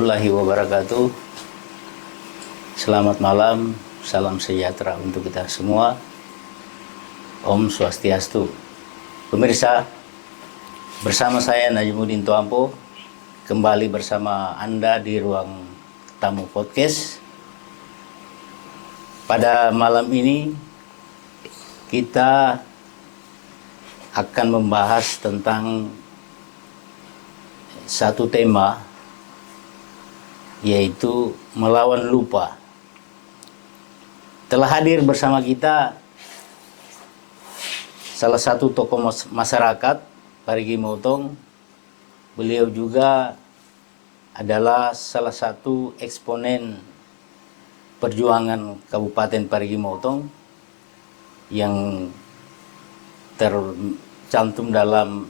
warahmatullahi wabarakatuh. Selamat malam, salam sejahtera untuk kita semua. Om Swastiastu. Pemirsa, bersama saya Najimuddin Tuampo, kembali bersama Anda di ruang tamu podcast. Pada malam ini kita akan membahas tentang satu tema, yaitu melawan lupa. Telah hadir bersama kita salah satu tokoh masyarakat, Parigi Motong. Beliau juga adalah salah satu eksponen perjuangan Kabupaten Parigi Motong yang tercantum dalam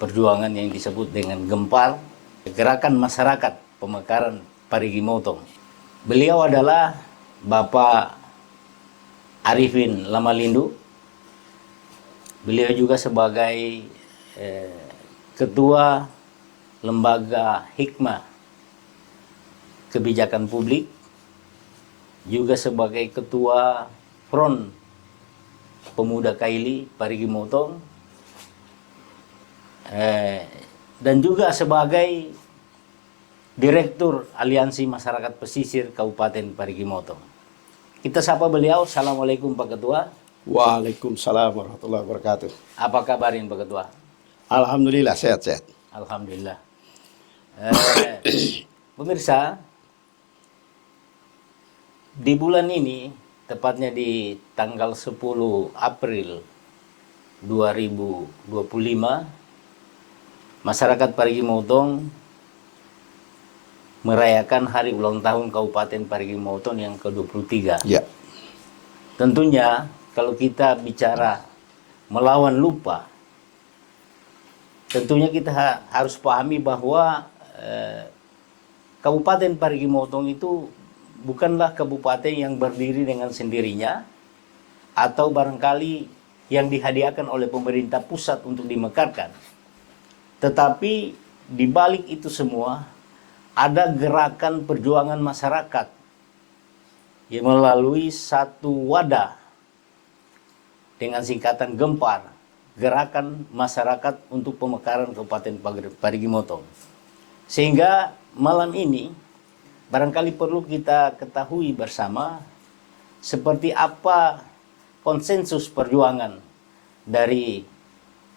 perjuangan yang disebut dengan Gempar, Gerakan Masyarakat Pemekaran Parigi Motong. Beliau adalah Bapak Arifin Lamalindu. Beliau juga sebagai Ketua Lembaga Hikmah Kebijakan Publik, juga sebagai Ketua Front Pemuda Kaili Parigi Motong, dan juga sebagai Direktur Aliansi Masyarakat Pesisir Kabupaten Parigi Motong. Kita sapa beliau. Assalamualaikum Pak Ketua. Waalaikumsalam warahmatullahi wabarakatuh. Apa kabarin Pak Ketua? Alhamdulillah sehat-sehat. Alhamdulillah. Pemirsa, di bulan ini, tepatnya di tanggal 10 April 2025, masyarakat Parigi Motong merayakan hari ulang tahun Kabupaten Parigi Motong yang ke-23. Ya. Tentunya kalau kita bicara melawan lupa, tentunya kita harus pahami bahwa Kabupaten Parigi Motong itu bukanlah kabupaten yang berdiri dengan sendirinya atau barangkali yang dihadiahkan oleh pemerintah pusat untuk dimekarkan. Tetapi di balik itu semua ada gerakan perjuangan masyarakat yang melalui satu wadah dengan singkatan Gempar, Gerakan Masyarakat untuk Pemekaran Kabupaten Parigi Motong. Sehingga malam ini barangkali perlu kita ketahui bersama seperti apa konsensus perjuangan dari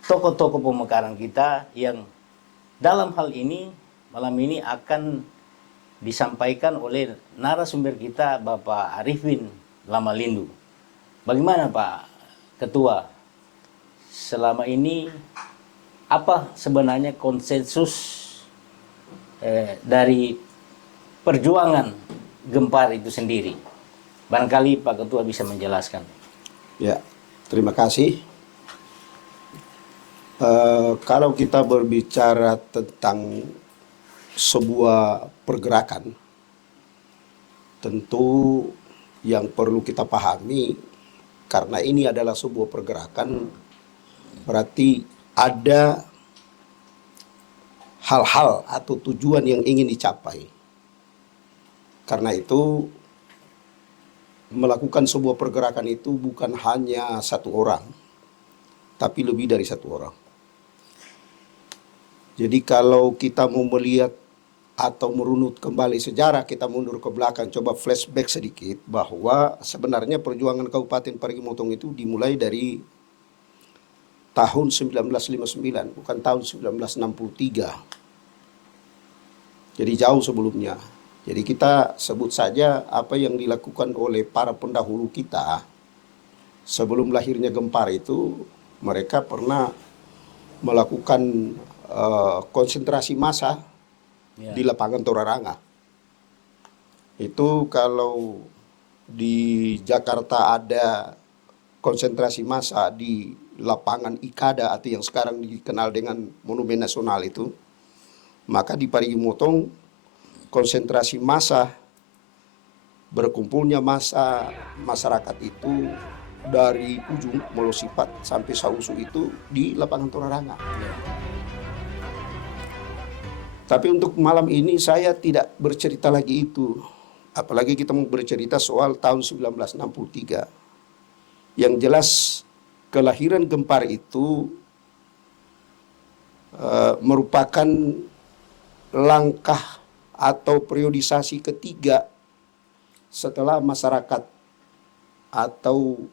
tokoh-tokoh pemekaran kita yang dalam hal ini malam ini akan disampaikan oleh narasumber kita, Bapak Arifin Lamalindu. Bagaimana Pak Ketua, selama ini apa sebenarnya konsensus dari perjuangan Gempar itu sendiri? Barangkali Pak Ketua bisa menjelaskan. Ya, terima kasih. Kalau kita berbicara tentang sebuah pergerakan, tentu yang perlu kita pahami, karena ini adalah sebuah pergerakan, berarti ada hal-hal atau tujuan yang ingin dicapai. Karena itu, melakukan sebuah pergerakan itu bukan hanya satu orang, tapi lebih dari satu orang. Jadi kalau kita mau melihat atau merunut kembali sejarah, kita mundur ke belakang, coba flashback sedikit, bahwa sebenarnya perjuangan Kabupaten Parigi Motong itu dimulai dari tahun 1959, bukan tahun 1963. Jadi jauh sebelumnya. Jadi kita sebut saja apa yang dilakukan oleh para pendahulu kita sebelum lahirnya Gempar itu, mereka pernah melakukan konsentrasi massa di lapangan Toraranga. Itu kalau di Jakarta ada konsentrasi massa di lapangan Ikada atau yang sekarang dikenal dengan Monumen Nasional itu, maka di Parigi Motong konsentrasi massa, berkumpulnya massa masyarakat itu dari ujung Molosipat sampai Sausu itu di lapangan Toraranga. Tapi untuk malam ini saya tidak bercerita lagi itu. Apalagi kita mau bercerita soal tahun 1963. Yang jelas kelahiran Gempar itu merupakan langkah atau periodisasi ketiga setelah masyarakat atau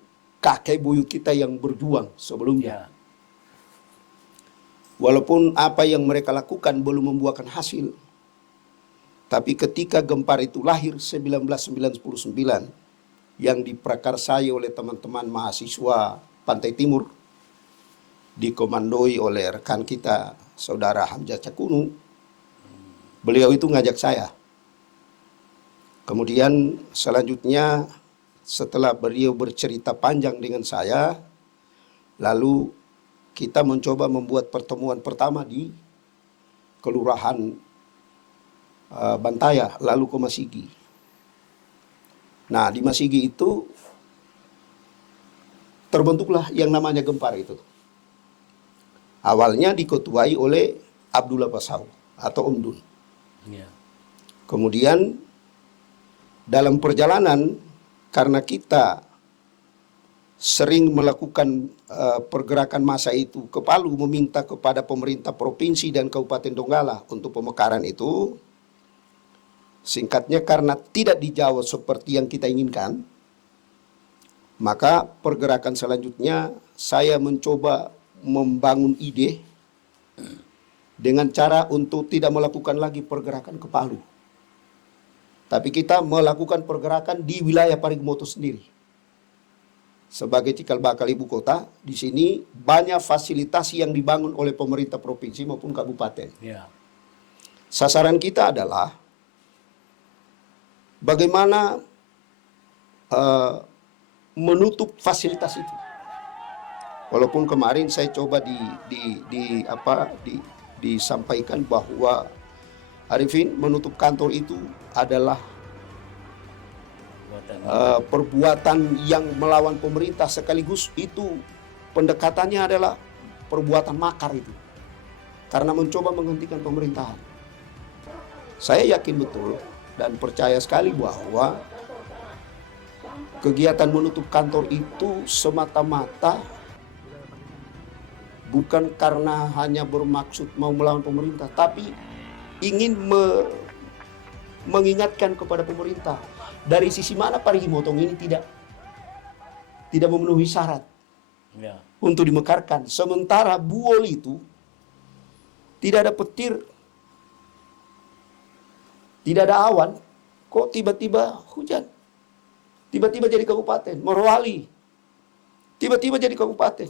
kakek buyut kita yang berjuang sebelumnya. Ya. Walaupun apa yang mereka lakukan belum membuahkan hasil, tapi ketika Gempar itu lahir 1999 yang diprakarsai oleh teman-teman mahasiswa Pantai Timur, dikomandoi oleh rekan kita Saudara Hamzah Cakunu, beliau itu ngajak saya. Kemudian selanjutnya setelah beliau bercerita panjang dengan saya, lalu kita mencoba membuat pertemuan pertama di Kelurahan Bantaya, lalu ke Masigi. Nah, di Masigi itu terbentuklah yang namanya Gempar itu. Awalnya diketuai oleh Abdullah Basau atau Om Dun. Ya. Kemudian dalam perjalanan, karena kita sering melakukan pergerakan massa itu ke Palu, meminta kepada pemerintah provinsi dan Kabupaten Donggala untuk pemekaran itu, singkatnya karena tidak dijawab seperti yang kita inginkan, maka pergerakan selanjutnya saya mencoba membangun ide dengan cara untuk tidak melakukan lagi pergerakan ke Palu. Tapi kita melakukan pergerakan di wilayah Parigimoto sendiri. Sebagai cikal bakal ibu kota, di sini banyak fasilitas yang dibangun oleh pemerintah provinsi maupun kabupaten. Ya. Sasaran kita adalah bagaimana menutup fasilitas itu. Walaupun kemarin saya coba disampaikan bahwa Arifin, menutup kantor itu adalah perbuatan yang melawan pemerintah, sekaligus itu pendekatannya adalah perbuatan makar itu, karena mencoba menghentikan pemerintahan. Saya yakin betul dan percaya sekali bahwa kegiatan menutup kantor itu semata-mata bukan karena hanya bermaksud mau melawan pemerintah, tapi ingin mengingatkan kepada pemerintah dari sisi mana Parigimotong ini tidak memenuhi syarat untuk dimekarkan. Sementara Buol itu tidak ada petir, tidak ada awan, kok tiba-tiba hujan, tiba-tiba jadi kabupaten. Morowali tiba-tiba jadi kabupaten.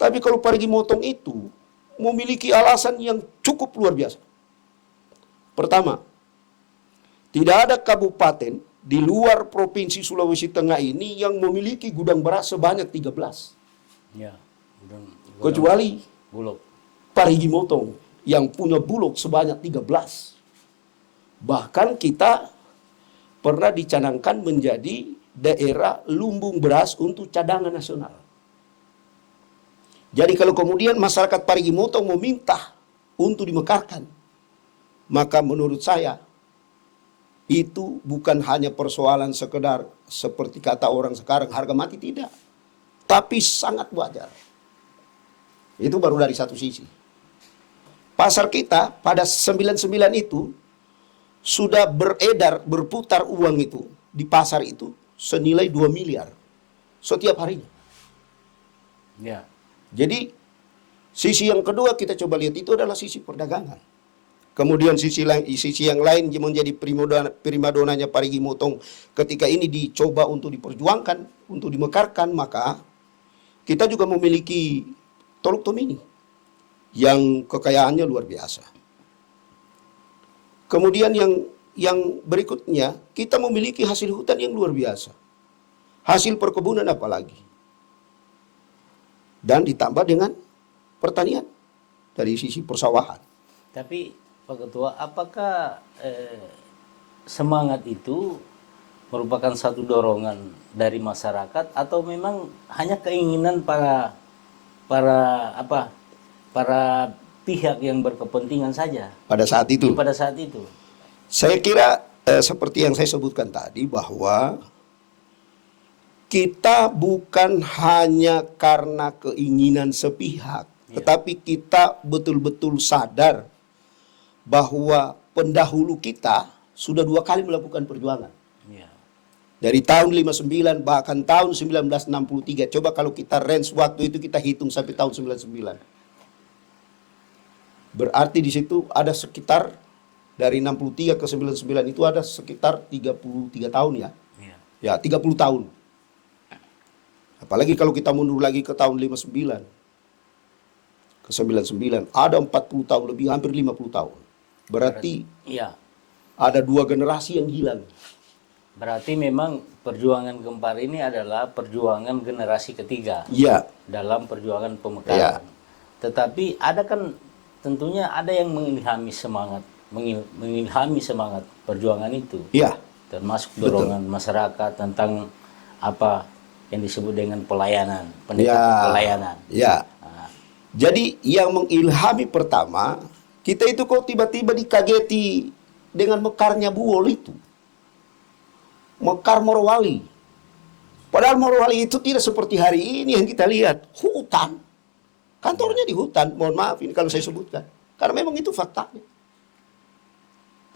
Tapi kalau Parigimotong itu memiliki alasan yang cukup luar biasa. Pertama, tidak ada kabupaten di luar Provinsi Sulawesi Tengah ini yang memiliki gudang beras sebanyak 13. Ya. Kecuali Bulog. Parigimotong yang punya bulog sebanyak 13. Bahkan kita pernah dicanangkan menjadi daerah lumbung beras untuk cadangan nasional. Jadi kalau kemudian masyarakat Parigimotong meminta untuk dimekarkan, maka menurut saya itu bukan hanya persoalan sekedar seperti kata orang sekarang harga mati, tidak. Tapi sangat wajar. Itu baru dari satu sisi. Pasar kita pada 99 itu sudah beredar, berputar uang itu di pasar itu senilai 2 miliar setiap harinya. Ya. Jadi sisi yang kedua kita coba lihat itu adalah sisi perdagangan. Kemudian sisi yang lain menjadi primadonanya Parigimotong ketika ini dicoba untuk diperjuangkan, untuk dimekarkan, maka kita juga memiliki Teluk Tomini yang kekayaannya luar biasa. Kemudian yang berikutnya, kita memiliki hasil hutan yang luar biasa. Hasil perkebunan apalagi. Dan ditambah dengan pertanian dari sisi persawahan. Tapi Pak Ketua, apakah semangat itu merupakan satu dorongan dari masyarakat atau memang hanya keinginan para pihak yang berkepentingan saja pada saat itu. pada saat itu. Saya kira seperti yang saya sebutkan tadi bahwa kita bukan hanya karena keinginan sepihak, tetapi kita betul-betul sadar bahwa pendahulu kita sudah 2 kali melakukan perjuangan. Ya. Dari tahun 59 bahkan tahun 1963. Coba kalau kita range waktu itu kita hitung sampai tahun 99. Berarti di situ ada sekitar dari 63 ke 99 itu ada sekitar 33 tahun ya. Ya, 30 tahun. Apalagi kalau kita mundur lagi ke tahun 59 ke 99 ada 40 tahun lebih, hampir 50 tahun. Berarti Iya. ada 2 generasi yang hilang. Berarti memang perjuangan Gempar ini adalah perjuangan generasi ketiga Iya. dalam perjuangan pemekaran. Ya. Tetapi ada kan tentunya ada yang mengilhami semangat perjuangan itu. Iya. Termasuk dorongan masyarakat tentang apa yang disebut dengan pelayanan, pendekatan pelayanan. Ya. Jadi yang mengilhami pertama, kita itu kok tiba-tiba dikageti dengan mekarnya buol itu. Mekar Morowali. Padahal Morowali itu tidak seperti hari ini yang kita lihat. Hutan. Kantornya di hutan. Mohon maaf ini kalau saya sebutkan. Karena memang itu faktanya.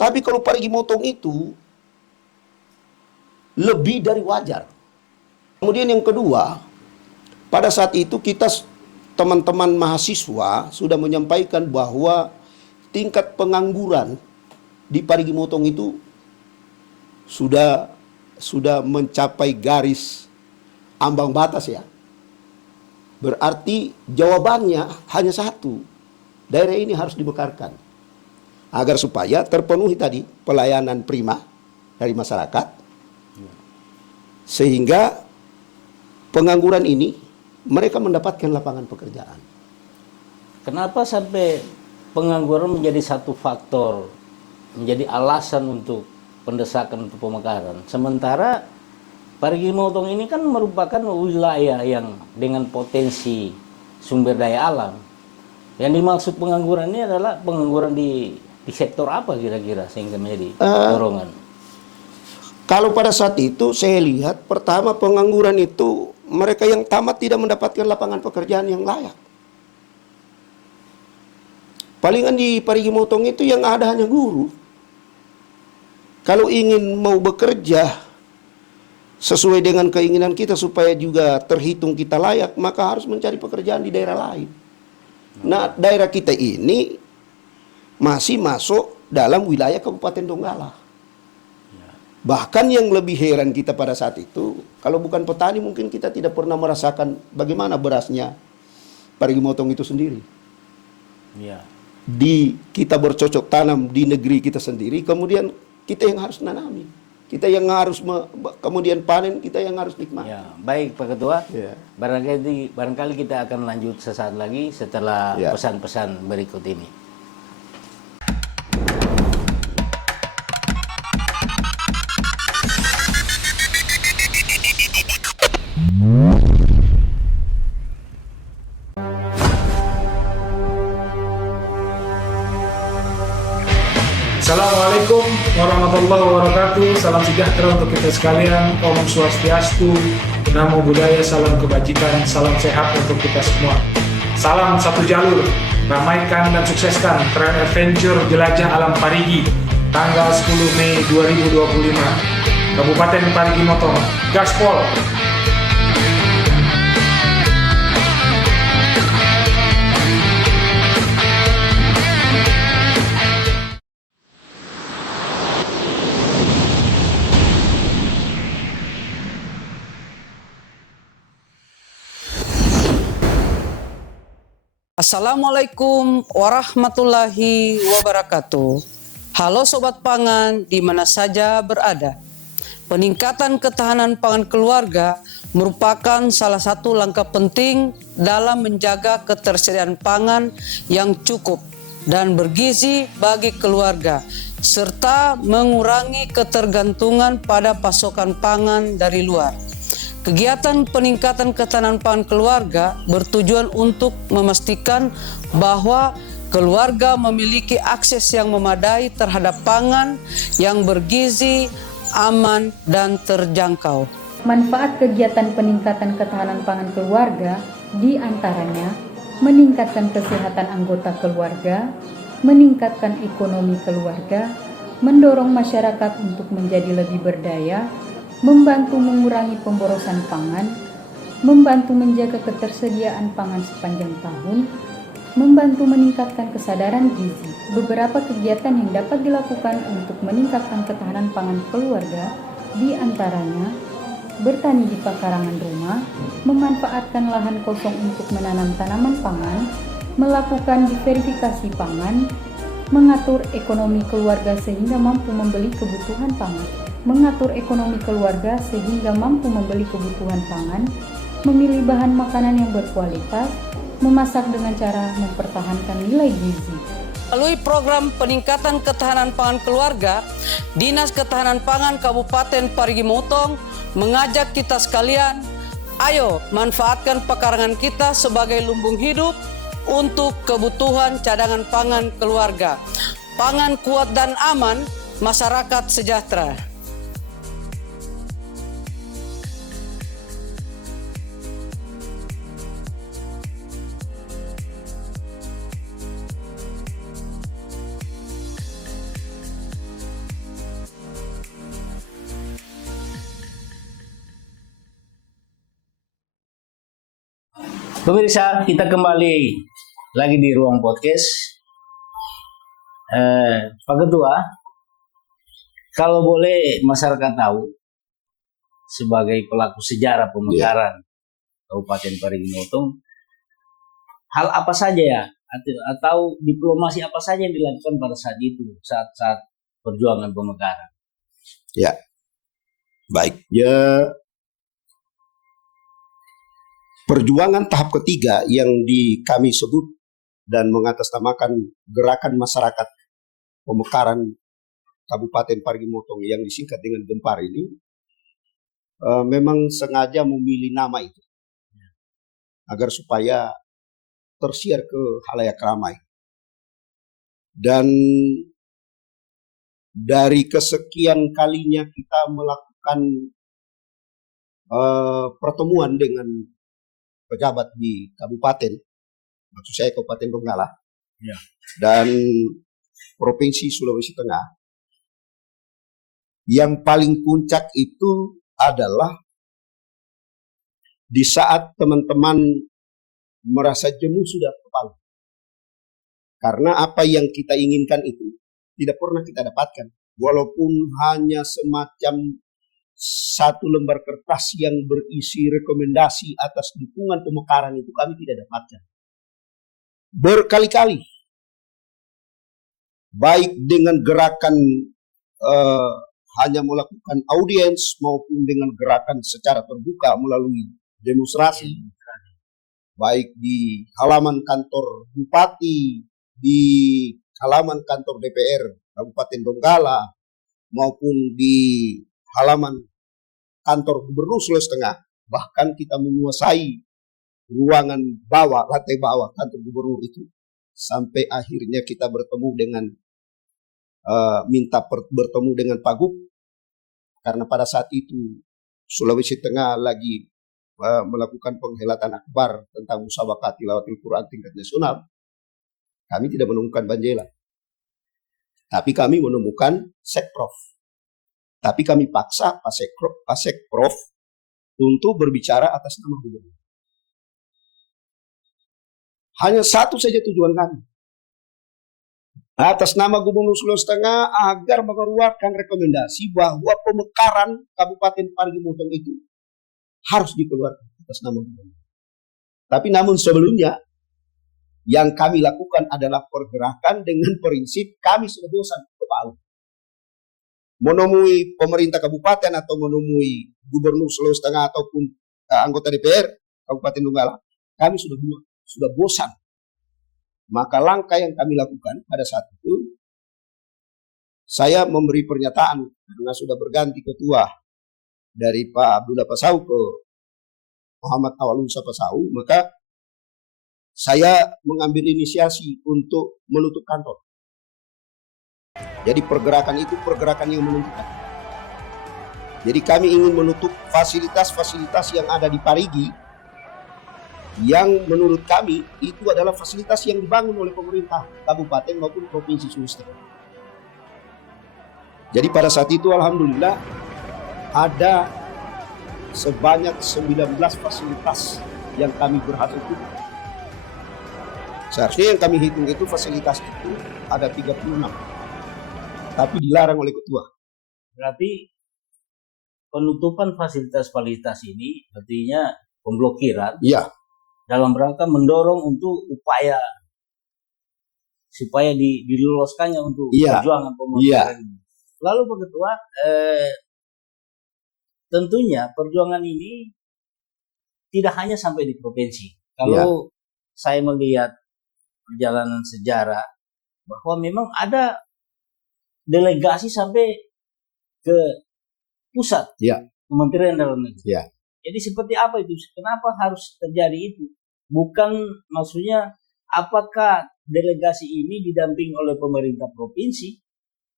Tapi kalau Parigi Motong itu lebih dari wajar. Kemudian yang kedua, pada saat itu kita teman-teman mahasiswa sudah menyampaikan bahwa tingkat pengangguran di Parigi Motong itu sudah mencapai garis ambang batas ya. Berarti jawabannya hanya satu. Daerah ini harus dimekarkan. Agar supaya terpenuhi tadi pelayanan prima dari masyarakat. Sehingga pengangguran ini mereka mendapatkan lapangan pekerjaan. Kenapa sampai pengangguran menjadi satu faktor, menjadi alasan untuk pendesakan untuk pemekaran? Sementara Parigi Motong ini kan merupakan wilayah yang dengan potensi sumber daya alam. Yang dimaksud pengangguran ini adalah pengangguran di sektor apa kira-kira sehingga menjadi dorongan? Kalau pada saat itu saya lihat pertama pengangguran itu mereka yang tamat tidak mendapatkan lapangan pekerjaan yang layak. Palingan di Parigi Motong itu yang ada hanya guru. Kalau ingin mau bekerja sesuai dengan keinginan kita supaya juga terhitung kita layak, maka harus mencari pekerjaan di daerah lain. Nah, daerah kita ini masih masuk dalam wilayah Kabupaten Donggala. Bahkan yang lebih heran kita pada saat itu, kalau bukan petani mungkin kita tidak pernah merasakan bagaimana berasnya Parigi Motong itu sendiri. Ya. Kita bercocok tanam di negeri kita sendiri, kemudian kita yang harus nanami. Kita yang harus kemudian panen, kita yang harus nikmati. Ya, baik Pak Ketua. Ya. Barangkali kita akan lanjut sesaat lagi setelah pesan-pesan berikut ini. Assalamualaikum warahmatullahi wabarakatuh. Salam sejahtera untuk kita sekalian. Om Swastiastu, Namo Buddhaya, salam kebajikan, salam sehat untuk kita semua. Salam satu jalur, ramaikan dan sukseskan trail adventure jelajah alam Parigi tanggal 10 Mei 2025 Kabupaten Parigi Motong. Gaspol. Assalamualaikum warahmatullahi wabarakatuh. Halo Sobat Pangan di mana saja berada. Peningkatan ketahanan pangan keluarga merupakan salah satu langkah penting dalam menjaga ketersediaan pangan yang cukup dan bergizi bagi keluarga, serta mengurangi ketergantungan pada pasokan pangan dari luar. Kegiatan peningkatan ketahanan pangan keluarga bertujuan untuk memastikan bahwa keluarga memiliki akses yang memadai terhadap pangan yang bergizi, aman, dan terjangkau. Manfaat kegiatan peningkatan ketahanan pangan keluarga diantaranya meningkatkan kesehatan anggota keluarga, meningkatkan ekonomi keluarga, mendorong masyarakat untuk menjadi lebih berdaya, membantu mengurangi pemborosan pangan, membantu menjaga ketersediaan pangan sepanjang tahun, membantu meningkatkan kesadaran gizi. Beberapa kegiatan yang dapat dilakukan untuk meningkatkan ketahanan pangan keluarga diantaranya bertani di pekarangan rumah, memanfaatkan lahan kosong untuk menanam tanaman pangan, melakukan diverifikasi pangan, mengatur ekonomi keluarga sehingga mampu membeli kebutuhan pangan, memilih bahan makanan yang berkualitas, memasak dengan cara mempertahankan nilai gizi. Melalui program peningkatan ketahanan pangan keluarga, Dinas Ketahanan Pangan Kabupaten Parigi Motong mengajak kita sekalian, ayo manfaatkan pekarangan kita sebagai lumbung hidup untuk kebutuhan cadangan pangan keluarga. Pangan kuat dan aman, masyarakat sejahtera. Pemirsa, kita kembali lagi di ruang podcast. Pak Ketua, kalau boleh masyarakat tahu sebagai pelaku sejarah pemekaran Kabupaten Parigi Motong, hal apa saja ya atau diplomasi apa saja yang dilakukan pada saat itu, saat perjuangan pemekaran? Ya, baik. Ya, perjuangan tahap ketiga yang kami sebut dan mengatasnamakan gerakan masyarakat pemekaran Kabupaten Parigi Motong yang disingkat dengan Gempar ini memang sengaja memilih nama itu agar supaya tersiar ke khalayak ramai. Dan dari kesekian kalinya kita melakukan pertemuan dengan pejabat di kabupaten, maksud saya Kabupaten Donggala, dan Provinsi Sulawesi Tengah, yang paling puncak itu adalah di saat teman-teman merasa jenuh sudah kepala. Karena apa yang kita inginkan itu tidak pernah kita dapatkan. Walaupun hanya semacam satu lembar kertas yang berisi rekomendasi atas dukungan pemekaran itu kami tidak dapatkan. Berkali-kali, baik dengan gerakan hanya melakukan audiens maupun dengan gerakan secara terbuka melalui demonstrasi, baik di halaman kantor bupati, di halaman kantor DPR Kabupaten Donggala, maupun di halaman kantor Gubernur Sulawesi Tengah. Bahkan kita menguasai ruangan bawah, lantai bawah kantor Gubernur itu. Sampai akhirnya kita bertemu dengan bertemu dengan Pak Gub, karena pada saat itu Sulawesi Tengah lagi melakukan penghelatan akbar tentang musabaqah tilawatil Quran tingkat nasional. Kami tidak menemukan Banjela, tapi kami menemukan Sekprov. Tapi kami paksa Pak Sekprov untuk berbicara atas nama gubernur. Hanya satu saja tujuan kami, atas nama Gubernur Sulawesi Tengah, agar mengeluarkan rekomendasi bahwa pemekaran Kabupaten Parigi Motong itu harus dikeluarkan atas nama gubernur. Tapi namun sebelumnya yang kami lakukan adalah pergerakan dengan prinsip kami sudah bosan kepala. Menemui pemerintah kabupaten atau menemui Gubernur Sulawesi Tengah ataupun anggota DPR Kabupaten Donggala, kami sudah bosan. Maka langkah yang kami lakukan pada saat itu, saya memberi pernyataan karena sudah berganti ketua dari Pak Abdullah Pasau ke Muhammad Awalusa Pasau, maka saya mengambil inisiasi untuk menutup kantor. Jadi pergerakan itu pergerakan yang menentukan. Jadi kami ingin menutup fasilitas-fasilitas yang ada di Parigi yang menurut kami itu adalah fasilitas yang dibangun oleh pemerintah kabupaten maupun provinsi Sulawesi Tengah. Jadi pada saat itu alhamdulillah ada sebanyak 19 fasilitas yang kami berhasil tutup. Seharusnya yang kami hitung itu fasilitas itu ada 36. Tapi dilarang oleh ketua. Berarti penutupan fasilitas-fasilitas ini artinya pemblokiran Iya, dalam rangka mendorong untuk upaya supaya diloloskannya untuk Iya. perjuangan pemekaran Iya. ini. Lalu Pak Ketua, tentunya perjuangan ini tidak hanya sampai di provinsi. Kalau saya melihat perjalanan sejarah bahwa memang ada delegasi sampai ke pusat Iya. Kementerian Dalam Negeri. Iya. Jadi seperti apa itu? Kenapa harus terjadi itu? Bukan maksudnya apakah delegasi ini didampingi oleh pemerintah provinsi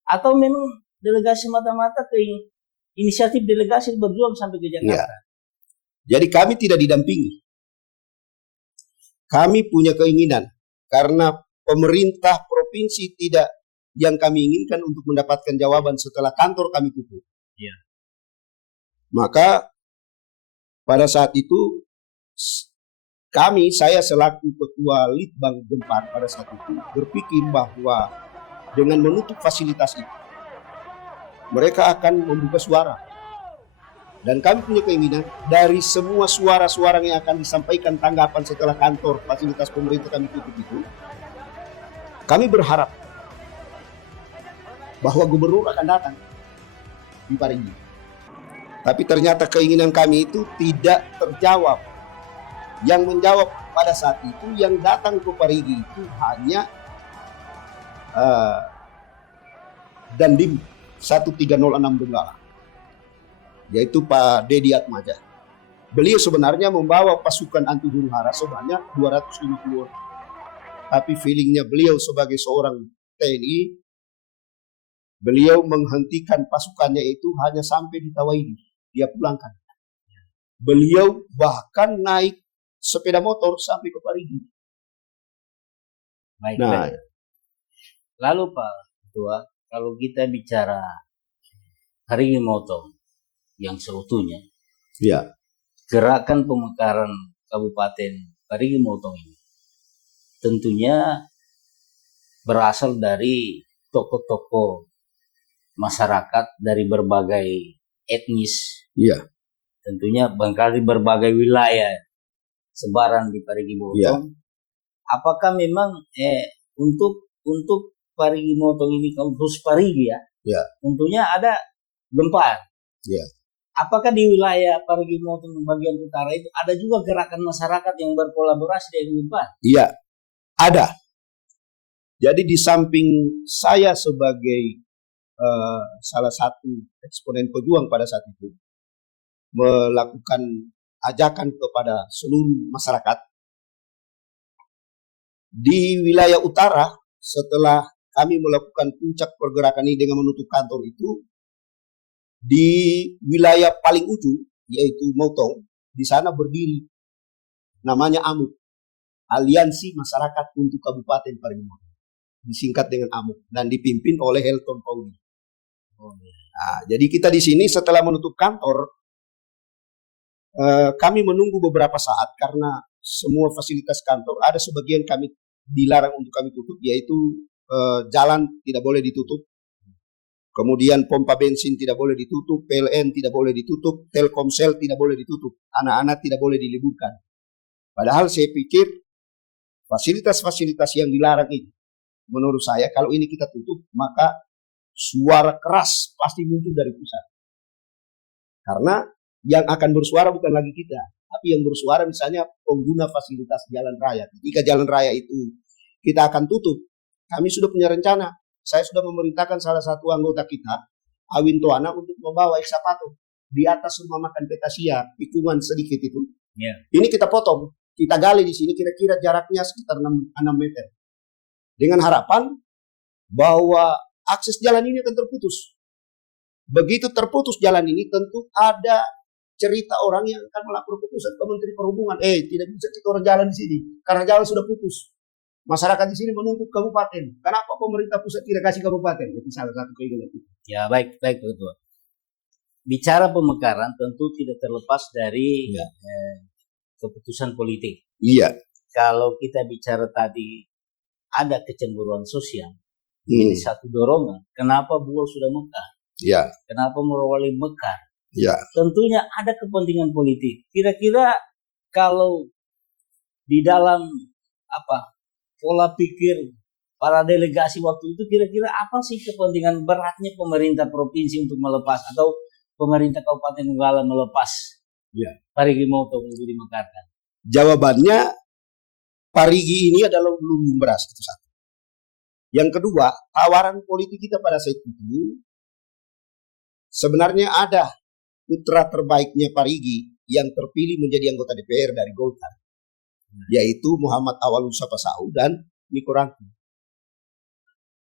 atau memang delegasi mata-mata ke inisiatif delegasi berjuang sampai ke Jakarta? jadi kami tidak didampingi. Kami punya keinginan karena pemerintah provinsi tidak yang kami inginkan untuk mendapatkan jawaban setelah kantor kami tutup. Iya. Maka pada saat itu saya selaku ketua Litbang Gempar pada saat itu berpikir bahwa dengan menutup fasilitas itu mereka akan membuka suara. Dan kami punya keinginan dari semua suara-suara yang akan disampaikan tanggapan setelah kantor fasilitas pemerintah kami tutup itu, kami berharap bahwa gubernur akan datang di Parigi. Tapi ternyata keinginan kami itu tidak terjawab. Yang menjawab pada saat itu yang datang ke Parigi itu hanya Dandim 1306 Donggala, yaitu Pak Dedi Atmaja. Beliau sebenarnya membawa pasukan anti huru hara sebanyak 250 orang. Tapi feelingnya beliau sebagai seorang TNI, beliau menghentikan pasukannya itu hanya sampai di Tawaidi. Dia pulangkan. Beliau bahkan naik sepeda motor sampai ke Parigi. Baik, Nah, baik. Lalu Pak Ketua, kalau kita bicara Parigi Motong yang seutuhnya, ya, gerakan pemekaran Kabupaten Parigi Motong ini tentunya berasal dari tokoh-tokoh masyarakat dari berbagai etnis, iya, tentunya barangkali berbagai wilayah sebaran di Parigi Motong. Iya. Apakah memang untuk Parigi Motong ini, khusus Parigi ya, Iya. tentunya ada Gempar. Iya. Apakah di wilayah Parigi Motong bagian utara itu ada juga gerakan masyarakat yang berkolaborasi dengan Gempar? Iya, ada. Jadi di samping saya sebagai salah satu eksponen pejuang pada saat itu melakukan ajakan kepada seluruh masyarakat di wilayah utara, setelah kami melakukan puncak pergerakan ini dengan menutup kantor itu, di wilayah paling ujung yaitu Motong, di sana berdiri namanya AMUK, Aliansi Masyarakat untuk Kabupaten Parigi Motong, disingkat dengan AMUK, dan dipimpin oleh Helton Pauli. Nah, jadi kita di sini setelah menutup kantor, kami menunggu beberapa saat karena semua fasilitas kantor ada sebagian kami dilarang untuk kami tutup, yaitu jalan tidak boleh ditutup, kemudian pompa bensin tidak boleh ditutup, PLN tidak boleh ditutup, Telkomsel tidak boleh ditutup, anak-anak tidak boleh diliburkan. Padahal saya pikir fasilitas-fasilitas yang dilarang ini, menurut saya kalau ini kita tutup maka suara keras pasti muncul dari pusat. Karena yang akan bersuara bukan lagi kita, tapi yang bersuara misalnya pengguna fasilitas jalan raya. Jika jalan raya itu kita akan tutup, kami sudah punya rencana. Saya sudah memerintahkan salah satu anggota kita, Awin Toana, untuk membawa ekskavator di atas rumah makan Petasia, tikungan sedikit itu. Yeah. Ini kita potong. kita gali di sini kira-kira jaraknya sekitar 6 meter. Dengan harapan bahwa akses jalan ini akan terputus. Begitu terputus jalan ini, tentu ada cerita orang yang akan melapor ke pusat, ke Menteri Perhubungan. Tidak bisa kita orang jalan di sini karena jalan sudah putus. Masyarakat di sini menuntut kabupaten. Kenapa pemerintah pusat tidak kasih kabupaten? Itu salah satu keinginan itu. Ya, baik betul. Bicara pemekaran tentu tidak terlepas dari keputusan politik. Iya. Kalau kita bicara tadi ada kecemburuan sosial, ini satu dorongan. Kenapa Buol sudah mekar? Ya. Kenapa Morowali mekar? Ya. Tentunya ada kepentingan politik. Kira-kira kalau di dalam pola pikir para delegasi waktu itu, kira-kira apa sih kepentingan beratnya pemerintah provinsi untuk melepas atau pemerintah Kabupaten Donggala melepas Parigi Motong untuk dimekarkan? Jawabannya, Parigi ini adalah lumbung beras, itu satu. Yang kedua, tawaran politik kita pada saat itu, sebenarnya ada putra terbaiknya Parigi yang terpilih menjadi anggota DPR dari Golkar, yaitu Muhammad Awalun Sapasau dan Niko Rantung.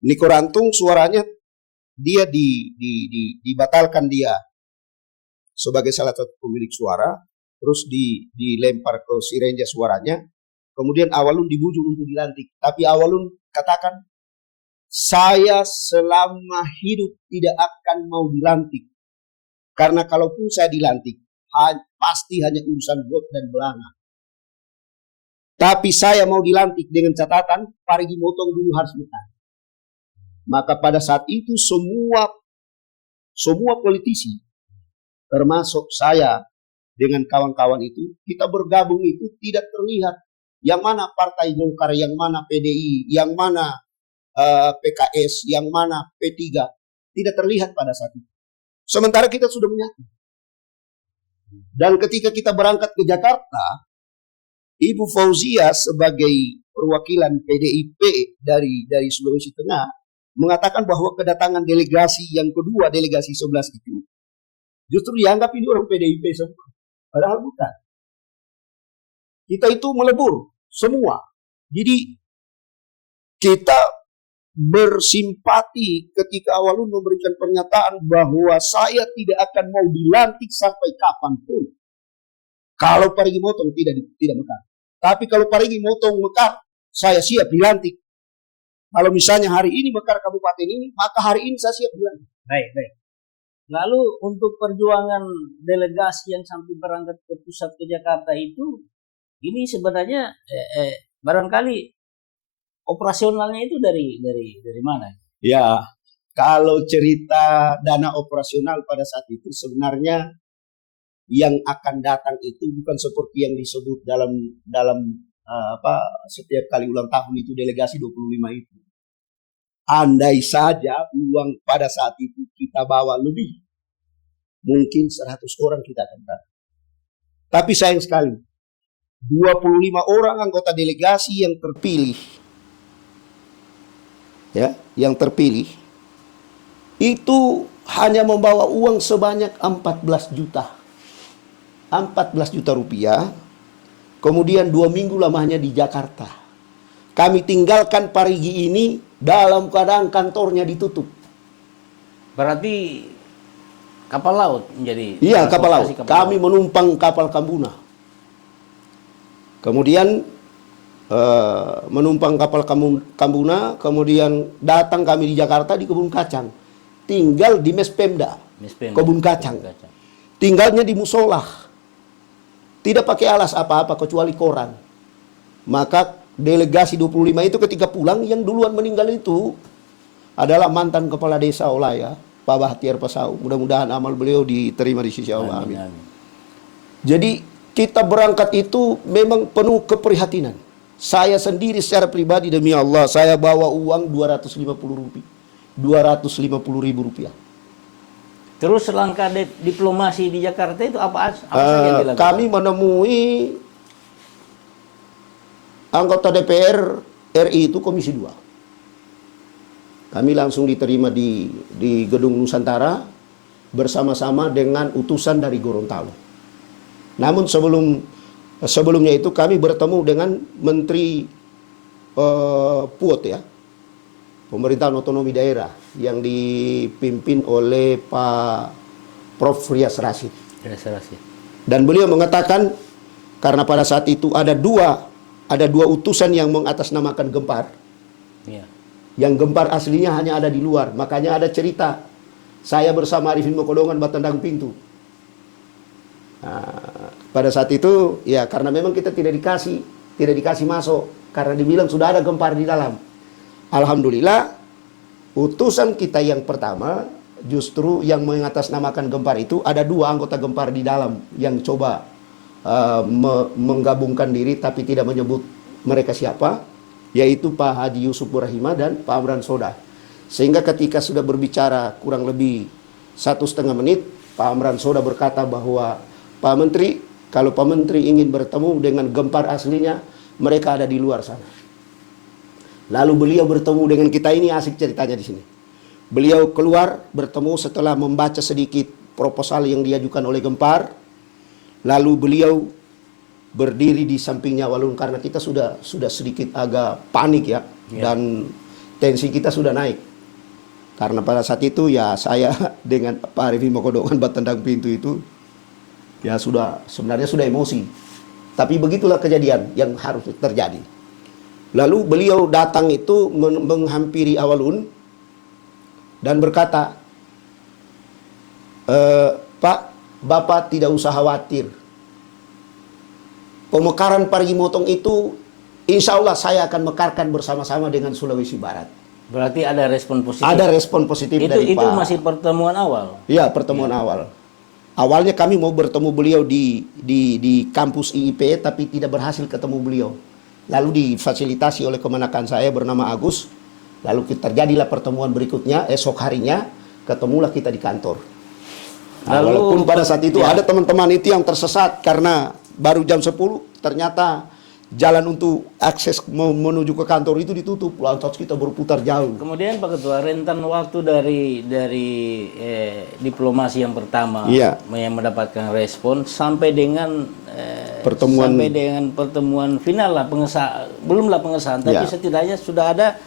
Niko Rantung suaranya dia dibatalkan dia sebagai salah satu pemilik suara, terus dilempar ke Sirenja suaranya, kemudian Awalun dibujuk untuk dilantik. Tapi Awalun katakan, saya selama hidup tidak akan mau dilantik. Karena kalaupun saya dilantik, pasti hanya urusan vote dan belanga. Tapi saya mau dilantik dengan catatan Parigi Motong dulu harus menang. Maka pada saat itu semua politisi, termasuk saya dengan kawan-kawan itu, kita bergabung itu tidak terlihat yang mana Partai Golkar, yang mana PDI, yang mana PKS, yang mana P3, tidak terlihat pada saat itu. Sementara kita sudah menyatu. Dan ketika kita berangkat ke Jakarta, Ibu Fauzia sebagai perwakilan PDIP dari Sulawesi Tengah mengatakan bahwa kedatangan delegasi yang kedua, delegasi 11 itu, justru dianggap ini orang PDIP semua. Padahal bukan. Kita itu melebur semua. Jadi kita bersimpati ketika Awalun memberikan pernyataan bahwa saya tidak akan mau dilantik sampai kapanpun kalau Parigi Motong tidak mekar. Tapi kalau Parigi Motong mekar, saya siap dilantik. Kalau misalnya hari ini mekar kabupaten ini, maka hari ini saya siap dilantik. Baik. Lalu untuk perjuangan delegasi yang sampai berangkat ke pusat ke Jakarta itu, ini sebenarnya barangkali operasionalnya itu dari mana? Ya, kalau cerita dana operasional pada saat itu sebenarnya yang akan datang itu bukan seperti yang disebut dalam setiap kali ulang tahun itu delegasi 25 itu. Andai saja uang pada saat itu kita bawa lebih, mungkin 100 orang kita akan datang. Tapi sayang sekali, 25 orang anggota delegasi yang terpilih, itu hanya membawa uang sebanyak 14 juta. 14 juta rupiah. Kemudian 2 minggu lamanya di Jakarta. Kami tinggalkan Parigi ini dalam keadaan kantornya ditutup. Berarti kapal laut menjadi? Iya, kapal laut. Kami menumpang kapal Kambuna. Kemudian menumpang kapal Kambuna, kemudian datang kami di Jakarta di Kebun Kacang. Tinggal di Mes Pemda, Kebun Kacang. Tinggalnya di musola. Tidak pakai alas apa-apa kecuali koran. Maka delegasi 25 itu ketika pulang, yang duluan meninggal itu adalah mantan kepala desa Olaya, Pak Bahtiar Pasau. Mudah-mudahan amal beliau diterima di sisi Allah. Amin. Jadi kita berangkat itu memang penuh keprihatinan. Saya sendiri secara pribadi demi Allah, saya bawa uang 250 ribu rupiah. Terus langkah diplomasi di Jakarta itu apa saja yang dilakukan? Kami menemui anggota DPR RI itu Komisi 2. Kami langsung diterima di Gedung Nusantara bersama-sama dengan utusan dari Gorontalo. Namun sebelum Sebelumnya itu kami bertemu dengan Menteri PUOT ya, Pemerintahan Otonomi Daerah, yang dipimpin oleh Pak Prof. Rias Rasyid. Dan beliau mengatakan karena pada saat itu ada dua utusan yang mengatasnamakan Gempar. Ya. Yang Gempar aslinya hanya ada di luar. Makanya ada cerita saya bersama Arifin Mokodongan Batendang Pintu. Nah, pada saat itu ya karena memang kita tidak dikasih masuk karena dibilang sudah ada Gempar di dalam. Alhamdulillah utusan kita yang pertama justru yang mengatasnamakan Gempar itu ada 2 anggota Gempar di dalam yang coba menggabungkan diri tapi tidak menyebut mereka siapa, yaitu Pak Haji Yusuf Burahima dan Pak Amran Soda. Sehingga ketika sudah berbicara kurang lebih 1,5 menit, Pak Amran Soda berkata bahwa Pak Menteri, kalau Pak Menteri ingin bertemu dengan Gempar aslinya, mereka ada di luar sana. Lalu beliau bertemu dengan kita, ini asik ceritanya di sini. Beliau keluar bertemu setelah membaca sedikit proposal yang diajukan oleh Gempar. Lalu beliau berdiri di sampingnya Walun karena kita sudah sedikit agak panik ya. Dan tensi kita sudah naik. Karena pada saat itu ya saya dengan Pak Arifin Mokodongan Batendang Pintu itu ya sebenarnya sudah emosi. Tapi begitulah kejadian yang harus terjadi. Lalu beliau datang itu menghampiri Awalun dan berkata, Pak, Bapak tidak usah khawatir. Pemekaran Parigi Motong itu insya Allah saya akan mekarkan bersama-sama dengan Sulawesi Barat. Berarti ada respon positif. Ada respon positif dari Itu Pak. masih pertemuan awal. Iya, pertemuan awal. Awalnya kami mau bertemu beliau di kampus IIP tapi tidak berhasil ketemu beliau. Lalu difasilitasi oleh kemenakan saya bernama Agus. Lalu terjadilah pertemuan berikutnya, esok harinya ketemulah kita di kantor. Nah, walaupun pada saat itu ada teman-teman itu yang tersesat karena baru jam 10 ternyata jalan untuk akses menuju ke kantor itu ditutup, lantas kita berputar jauh. Kemudian Pak Ketua, rentan waktu dari diplomasi yang pertama yang mendapatkan respon sampai dengan pertemuan final lah, belumlah pengesahan, tapi setidaknya sudah ada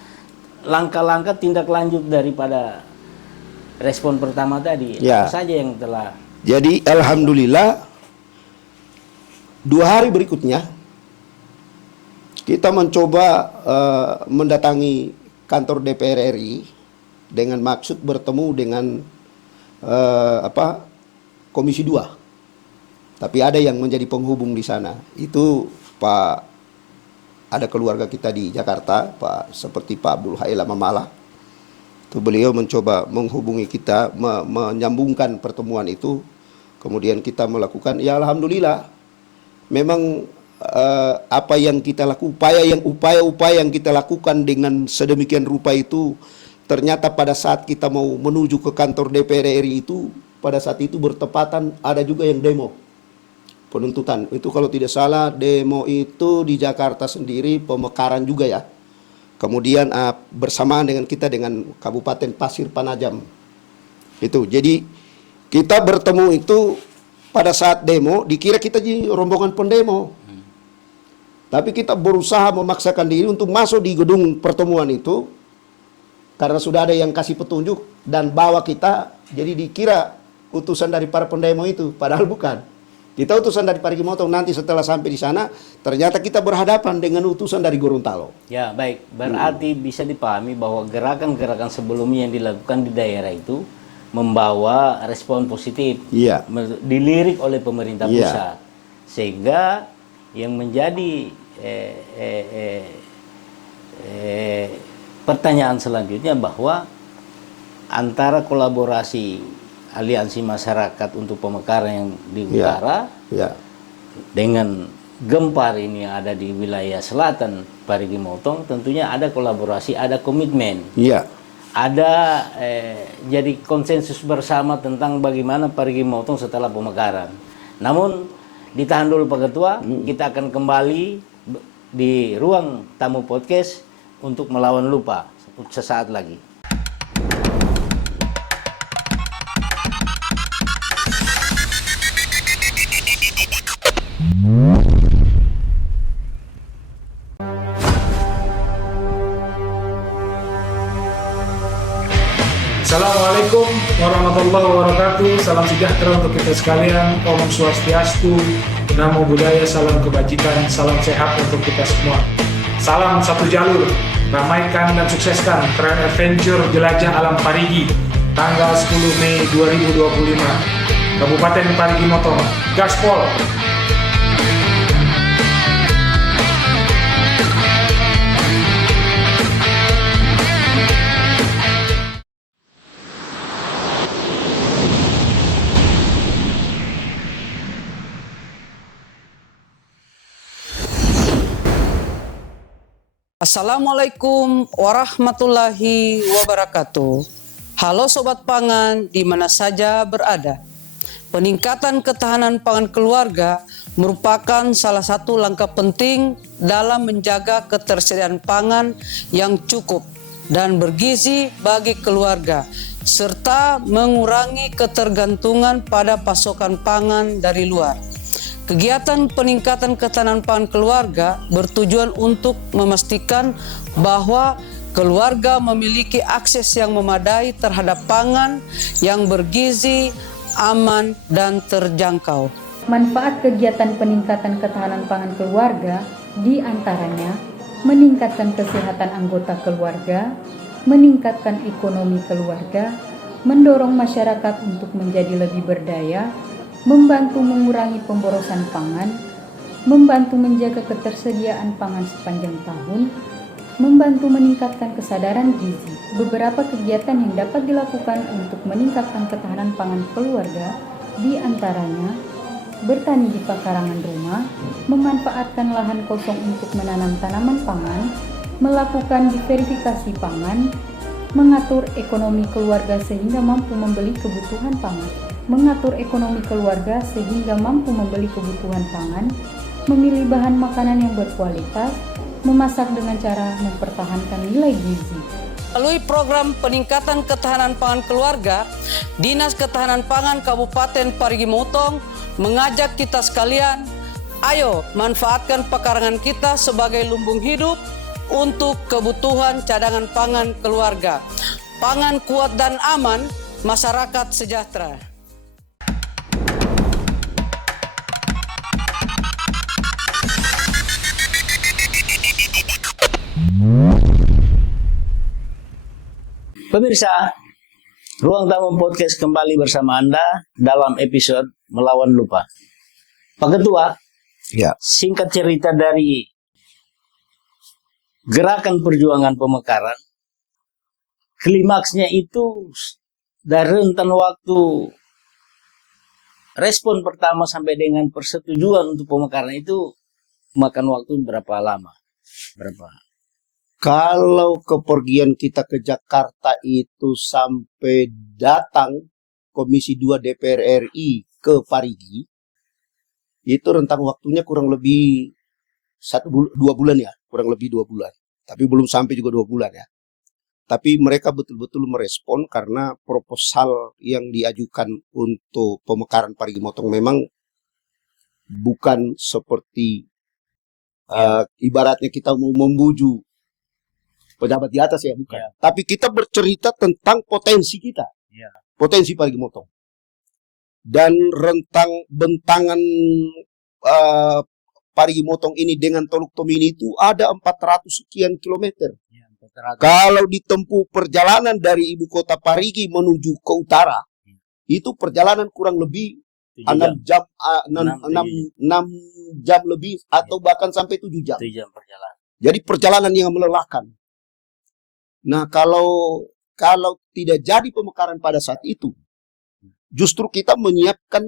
langkah-langkah tindak lanjut daripada respon pertama tadi. Apa saja yang telah. Jadi alhamdulillah 2 hari berikutnya kita mencoba mendatangi kantor DPR RI dengan maksud bertemu dengan Komisi 2. Tapi ada yang menjadi penghubung di sana. Itu ada keluarga kita di Jakarta, seperti Pak Abdul Haila Mamala. Itu beliau mencoba menghubungi kita, menyambungkan pertemuan itu. Kemudian kita melakukan, ya alhamdulillah. Memang apa yang kita lakukan, upaya-upaya yang kita lakukan dengan sedemikian rupa itu ternyata pada saat kita mau menuju ke kantor DPR RI itu, pada saat itu bertepatan ada juga yang demo penuntutan. Itu kalau tidak salah demo itu di Jakarta sendiri, pemekaran juga ya. Kemudian bersamaan dengan kita dengan Kabupaten Pasir Panajam. Itu. Jadi kita bertemu itu pada saat demo, dikira kita jadi rombongan pendemo. Tapi kita berusaha memaksakan diri untuk masuk di gedung pertemuan itu. Karena sudah ada yang kasih petunjuk dan bawa kita, jadi dikira utusan dari para pendemo itu. Padahal bukan. Kita utusan dari Parigi Motong, nanti setelah sampai di sana, ternyata kita berhadapan dengan utusan dari Gorontalo. Ya baik, berarti bisa dipahami bahwa gerakan-gerakan sebelumnya yang dilakukan di daerah itu membawa respon positif, dilirik oleh pemerintah pusat, sehingga yang menjadi pertanyaan selanjutnya bahwa antara kolaborasi aliansi masyarakat untuk pemekaran yang di utara dengan Gempar ini ada di wilayah selatan Parigi Motong, tentunya ada kolaborasi, ada komitmen. Ada jadi konsensus bersama tentang bagaimana Parigi Motong setelah pemekaran. Namun ditahan dulu Pak Ketua, kita akan kembali di ruang tamu podcast untuk melawan lupa sesaat lagi. warahmatullahi wabarakatuh. Salam sejahtera untuk kita sekalian. Om Swastiastu, Namo Buddhaya, salam kebajikan, salam sehat untuk kita semua. Salam satu jalur, ramaikan dan sukseskan Trail Adventure Jelajah Alam Parigi tanggal 10 Mei 2025, Kabupaten Parigi Motong. Gaspol! Assalamualaikum warahmatullahi wabarakatuh. Halo Sobat Pangan di mana saja berada. Peningkatan ketahanan pangan keluarga merupakan salah satu langkah penting dalam menjaga ketersediaan pangan yang cukup dan bergizi bagi keluarga, serta mengurangi ketergantungan pada pasokan pangan dari luar. Kegiatan peningkatan ketahanan pangan keluarga bertujuan untuk memastikan bahwa keluarga memiliki akses yang memadai terhadap pangan yang bergizi, aman, dan terjangkau. Manfaat kegiatan peningkatan ketahanan pangan keluarga di antaranya meningkatkan kesehatan anggota keluarga, meningkatkan ekonomi keluarga, mendorong masyarakat untuk menjadi lebih berdaya, membantu mengurangi pemborosan pangan, membantu menjaga ketersediaan pangan sepanjang tahun, membantu meningkatkan kesadaran gizi. Beberapa kegiatan yang dapat dilakukan untuk meningkatkan ketahanan pangan keluarga di antaranya bertani di pekarangan rumah, memanfaatkan lahan kosong untuk menanam tanaman pangan, melakukan diverifikasi pangan, mengatur ekonomi keluarga sehingga mampu membeli kebutuhan pangan, memilih bahan makanan yang berkualitas, memasak dengan cara mempertahankan nilai gizi. Melalui program peningkatan ketahanan pangan keluarga, Dinas Ketahanan Pangan Kabupaten Parigi Motong mengajak kita sekalian, ayo manfaatkan pekarangan kita sebagai lumbung hidup untuk kebutuhan cadangan pangan keluarga. Pangan kuat dan aman, masyarakat sejahtera. Pemirsa, Ruang Tamu Podcast kembali bersama Anda dalam episode Melawan Lupa. Pak Ketua, Ya. singkat cerita dari gerakan perjuangan pemekaran, klimaksnya itu dari rentan waktu respon pertama sampai dengan persetujuan untuk pemekaran itu makan waktu berapa lama? Kalau kepergian kita ke Jakarta itu sampai datang Komisi 2 DPR RI ke Parigi, itu rentang waktunya kurang lebih 2 bulan ya, kurang lebih 2 bulan. Tapi belum sampai juga 2 bulan ya. Tapi mereka betul-betul merespon karena proposal yang diajukan untuk pemekaran Parigi Motong memang bukan seperti ibaratnya kita mau membuju pejabat di atas ya, bukan. Tapi kita bercerita tentang potensi kita. Potensi Parigi Motong. Dan rentang bentangan Parigi Motong ini dengan Teluk Tomini itu ada 400 sekian kilometer. Kalau ditempuh perjalanan dari ibu kota Parigi menuju ke utara, itu perjalanan kurang lebih 6 jam, 6 jam lebih atau bahkan sampai 7 jam. 7 jam perjalanan. Jadi perjalanan yang melelahkan. Nah, kalau tidak jadi pemekaran pada saat itu, justru kita menyiapkan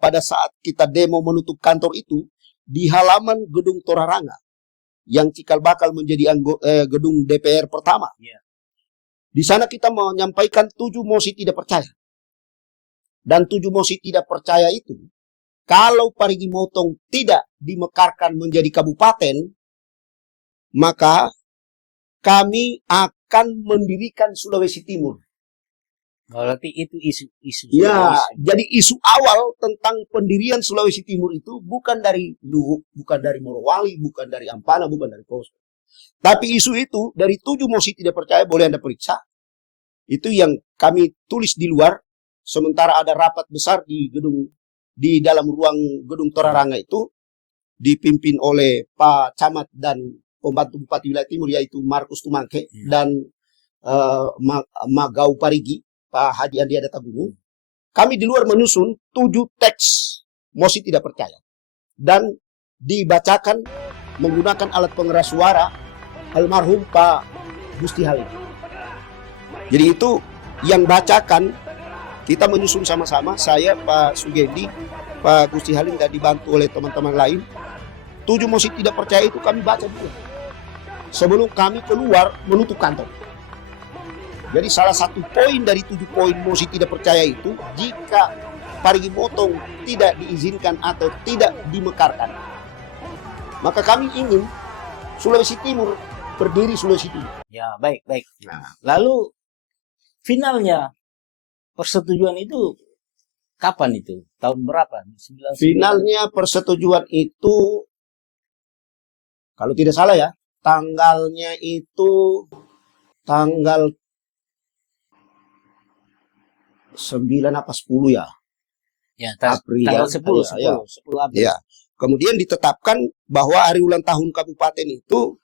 pada saat kita demo menutup kantor itu di halaman gedung Toraranga yang cikal bakal menjadi gedung DPR pertama. Di sana kita menyampaikan 7 mosi tidak percaya. Dan 7 mosi tidak percaya itu, kalau Parigi Motong tidak dimekarkan menjadi kabupaten, maka kami akan mendirikan Sulawesi Timur. Berarti itu isu. Ya, jadi isu awal tentang pendirian Sulawesi Timur itu bukan dari Luhuk, bukan dari Morowali, bukan dari Ampana, bukan dari Poso. Tapi isu itu dari 7 mosi tidak percaya, boleh Anda periksa. Itu yang kami tulis di luar, sementara ada rapat besar di dalam ruang gedung Toraranga itu, dipimpin oleh Pak Camat dan Pembantu Bupati Wilayah Timur, yaitu Markus Tumangke dan Magau Parigi, Pak Haji Andi Adata Gunung. Kami di luar menyusun 7 teks mosi tidak percaya dan dibacakan menggunakan alat pengeras suara almarhum Pak Gusti Halim. Jadi itu yang bacakan, kita menyusun sama-sama, saya, Pak Sugendi, Pak Gusti Halim, dan dibantu oleh teman-teman lain. 7 mosi tidak percaya itu kami baca dulu sebelum kami keluar menutup kantor. Jadi salah satu poin dari 7 poin mosi tidak percaya itu, jika Parigi Motong tidak diizinkan atau tidak dimekarkan, maka kami ingin Sulawesi Timur berdiri Sulawesi Timur. Ya, baik. Nah, Lalu finalnya persetujuan itu kapan itu? Tahun berapa? 99? finalnya persetujuan itu, kalau tidak salah ya, tanggalnya itu tanggal 9 apa 10 ya. Ya, April, tanggal ya. 10, Ya, 10 April. Ya. Kemudian ditetapkan bahwa hari ulang tahun kabupaten itu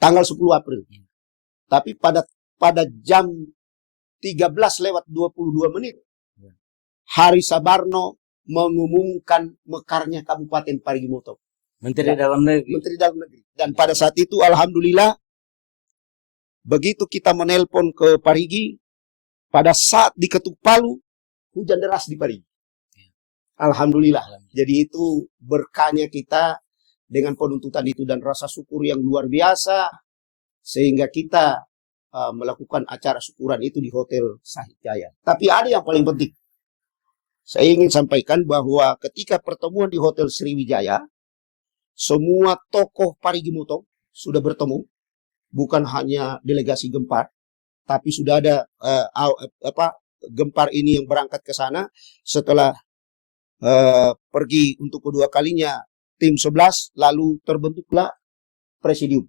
tanggal 10 April. Tapi pada jam 13:22 Hari Sabarno mengumumkan mekarnya Kabupaten Parigi Motong. Menteri Ya. Dalam Negeri. Menteri Dalam Negeri. Dan pada saat itu alhamdulillah, begitu kita menelpon ke Parigi, pada saat diketuk palu, hujan deras di Parigi. Alhamdulillah. Jadi itu berkahnya kita dengan penuntutan itu dan rasa syukur yang luar biasa, sehingga kita melakukan acara syukuran itu di Hotel Sahid Jaya. Tapi ada yang paling penting. Saya ingin sampaikan bahwa ketika pertemuan di Hotel Sriwijaya, semua tokoh Parigi Motong sudah bertemu, bukan hanya delegasi Gempar, tapi sudah ada Gempar ini yang berangkat ke sana setelah pergi untuk kedua kalinya tim 11, lalu terbentuklah presidium.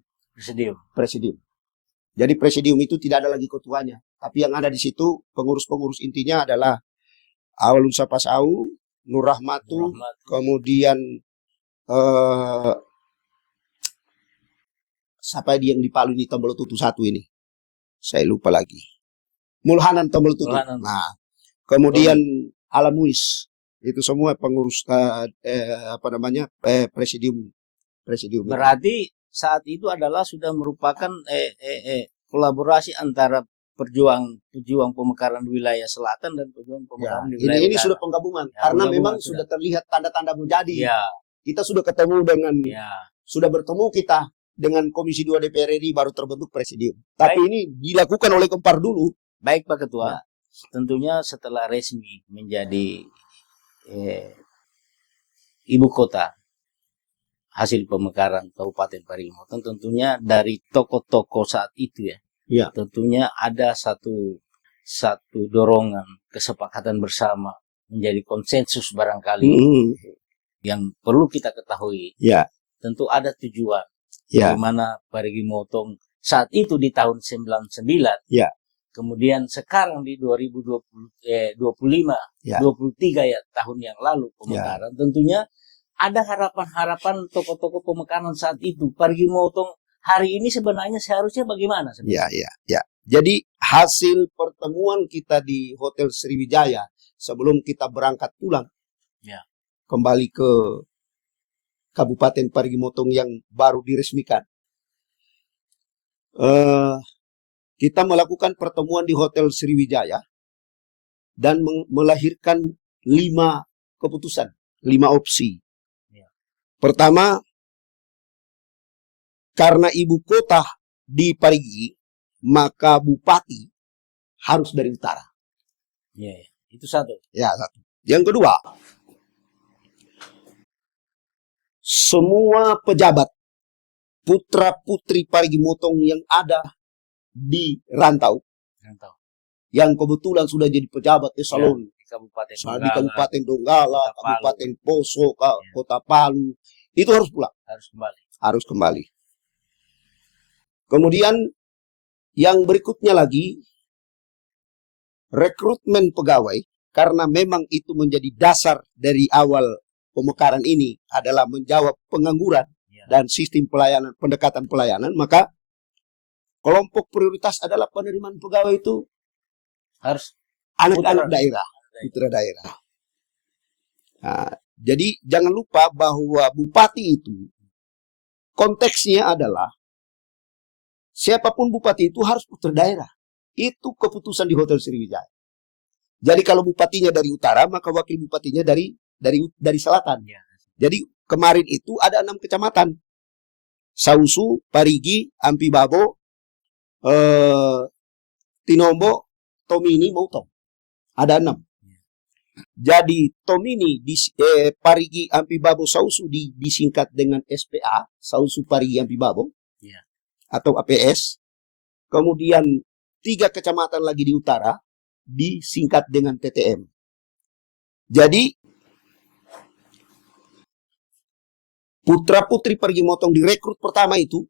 Jadi presidium itu tidak ada lagi ketuanya, tapi yang ada di situ pengurus-pengurus intinya adalah Awalun Sapasau, Nur Rahmatu, kemudian siapa yang di Palu ini, Tombol Tutu 1 ini, saya lupa lagi. Mulhanan Tombol Tutu. Nah, kemudian Alamuis, itu semua pengurus presidium. Berarti saat itu adalah sudah merupakan kolaborasi antara pejuang pemekaran wilayah selatan dan pejuang pemekaran di wilayah ini utara. sudah penggabungan, Ya, karena penggabungan memang sudah sudah terlihat tanda-tanda menjadi. Ya, Kita sudah ketemu dengan, sudah bertemu kita dengan Komisi 2 DPR RI, baru terbentuk presidium. Tapi ini dilakukan oleh Gempar dulu. baik Pak Ketua. Tentunya setelah resmi menjadi ibu kota hasil pemekaran Kabupaten Parigi Motong, tentunya dari tokoh-tokoh saat itu Ya. tentunya ada satu dorongan kesepakatan bersama menjadi konsensus barangkali yang perlu kita ketahui. Ya. Tentu ada tujuan Ya. di mana Parigi Motong saat itu di tahun 99. Ya. Kemudian sekarang di 2025, Ya. 23 tahun yang lalu pemekaran. Tentunya ada harapan-harapan tokoh-tokoh pemekaran saat itu. Parigi Motong hari ini sebenarnya seharusnya bagaimana? Ya. Jadi hasil pertemuan kita di Hotel Sriwijaya sebelum kita berangkat pulang, kembali ke Kabupaten Parigi Motong yang baru diresmikan. Kita melakukan pertemuan di Hotel Sriwijaya dan melahirkan 5 keputusan, 5 opsi. Pertama, karena ibu kota di Parigi, maka bupati harus dari utara. Itu satu. Ya, satu. Yang kedua, semua pejabat putra-putri Parigi Motong yang ada di rantau, yang kebetulan sudah jadi pejabat eselon Di Kabupaten di Kabupaten Donggala, Kota Palu. Kabupaten Poso, Kota Palu, itu harus pulang, harus kembali. harus kembali. Kemudian yang berikutnya lagi, rekrutmen pegawai, karena memang itu menjadi dasar dari awal pemekaran ini adalah menjawab pengangguran dan sistem pelayanan, pendekatan pelayanan, maka kelompok prioritas adalah penerimaan pegawai itu Harus anak-anak putra daerah, putra daerah. Nah, jadi jangan lupa bahwa bupati itu konteksnya adalah siapapun bupati itu harus putra daerah. Itu keputusan di Hotel Sriwijaya. Jadi kalau bupatinya dari utara, maka wakil bupatinya dari selatan. Jadi kemarin itu ada 6 kecamatan. Sausu, Parigi, Ampibabo, Tinombo, Tomini, Moutong. Ada 6. Jadi Tomini, Parigi, Ampibabo, Sausu disingkat dengan SPA, Sausu, Parigi, Ampibabo, atau APS. Kemudian 3 kecamatan lagi di utara disingkat dengan TTM. Jadi putra-putri Parigi Motong direkrut pertama itu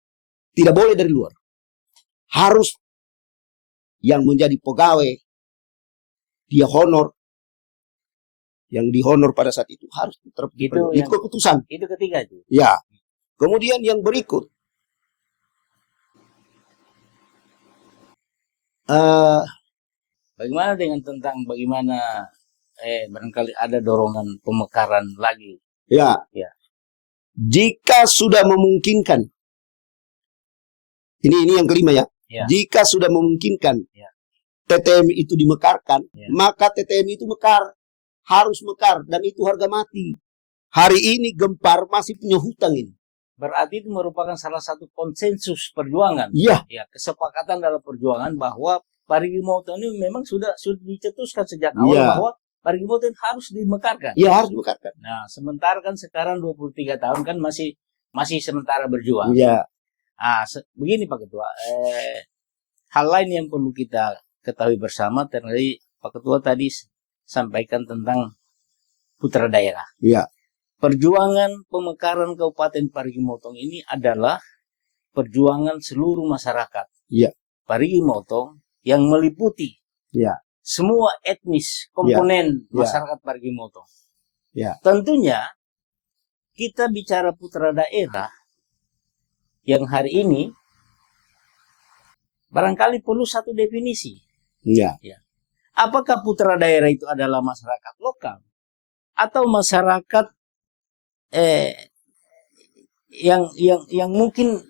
tidak boleh dari luar. Harus yang menjadi pegawai, dia honor, yang dihonor pada saat itu harus putra-putri. Itu keputusan. Itu ketiga itu. Ya. Kemudian yang berikut, bagaimana dengan tentang bagaimana barangkali ada dorongan pemekaran lagi? ya, jika sudah memungkinkan, ini yang kelima ya. Jika sudah memungkinkan TTM itu dimekarkan, maka TTM itu harus mekar, dan itu harga mati. Hari ini Gempar masih punya hutang ini. Berarti itu merupakan salah satu konsensus perjuangan. Iya. Ya, kesepakatan dalam perjuangan bahwa Parigi Motong ini memang sudah dicetuskan sejak awal bahwa Parigi Motong harus dimekarkan. Iya, harus dimekarkan. Nah, sementara kan sekarang 23 tahun kan masih sementara berjuang. Iya. Nah, begini Pak Ketua, hal lain yang perlu kita ketahui bersama, tadi Pak Ketua tadi sampaikan tentang putra daerah. Iya. Perjuangan pemekaran Kabupaten Parigi Motong ini adalah perjuangan seluruh masyarakat Parigi Motong yang meliputi semua etnis komponen masyarakat Parigi Motong. Tentunya kita bicara putra daerah yang hari ini barangkali perlu satu definisi. Apakah putra daerah itu adalah masyarakat lokal atau masyarakat yang mungkin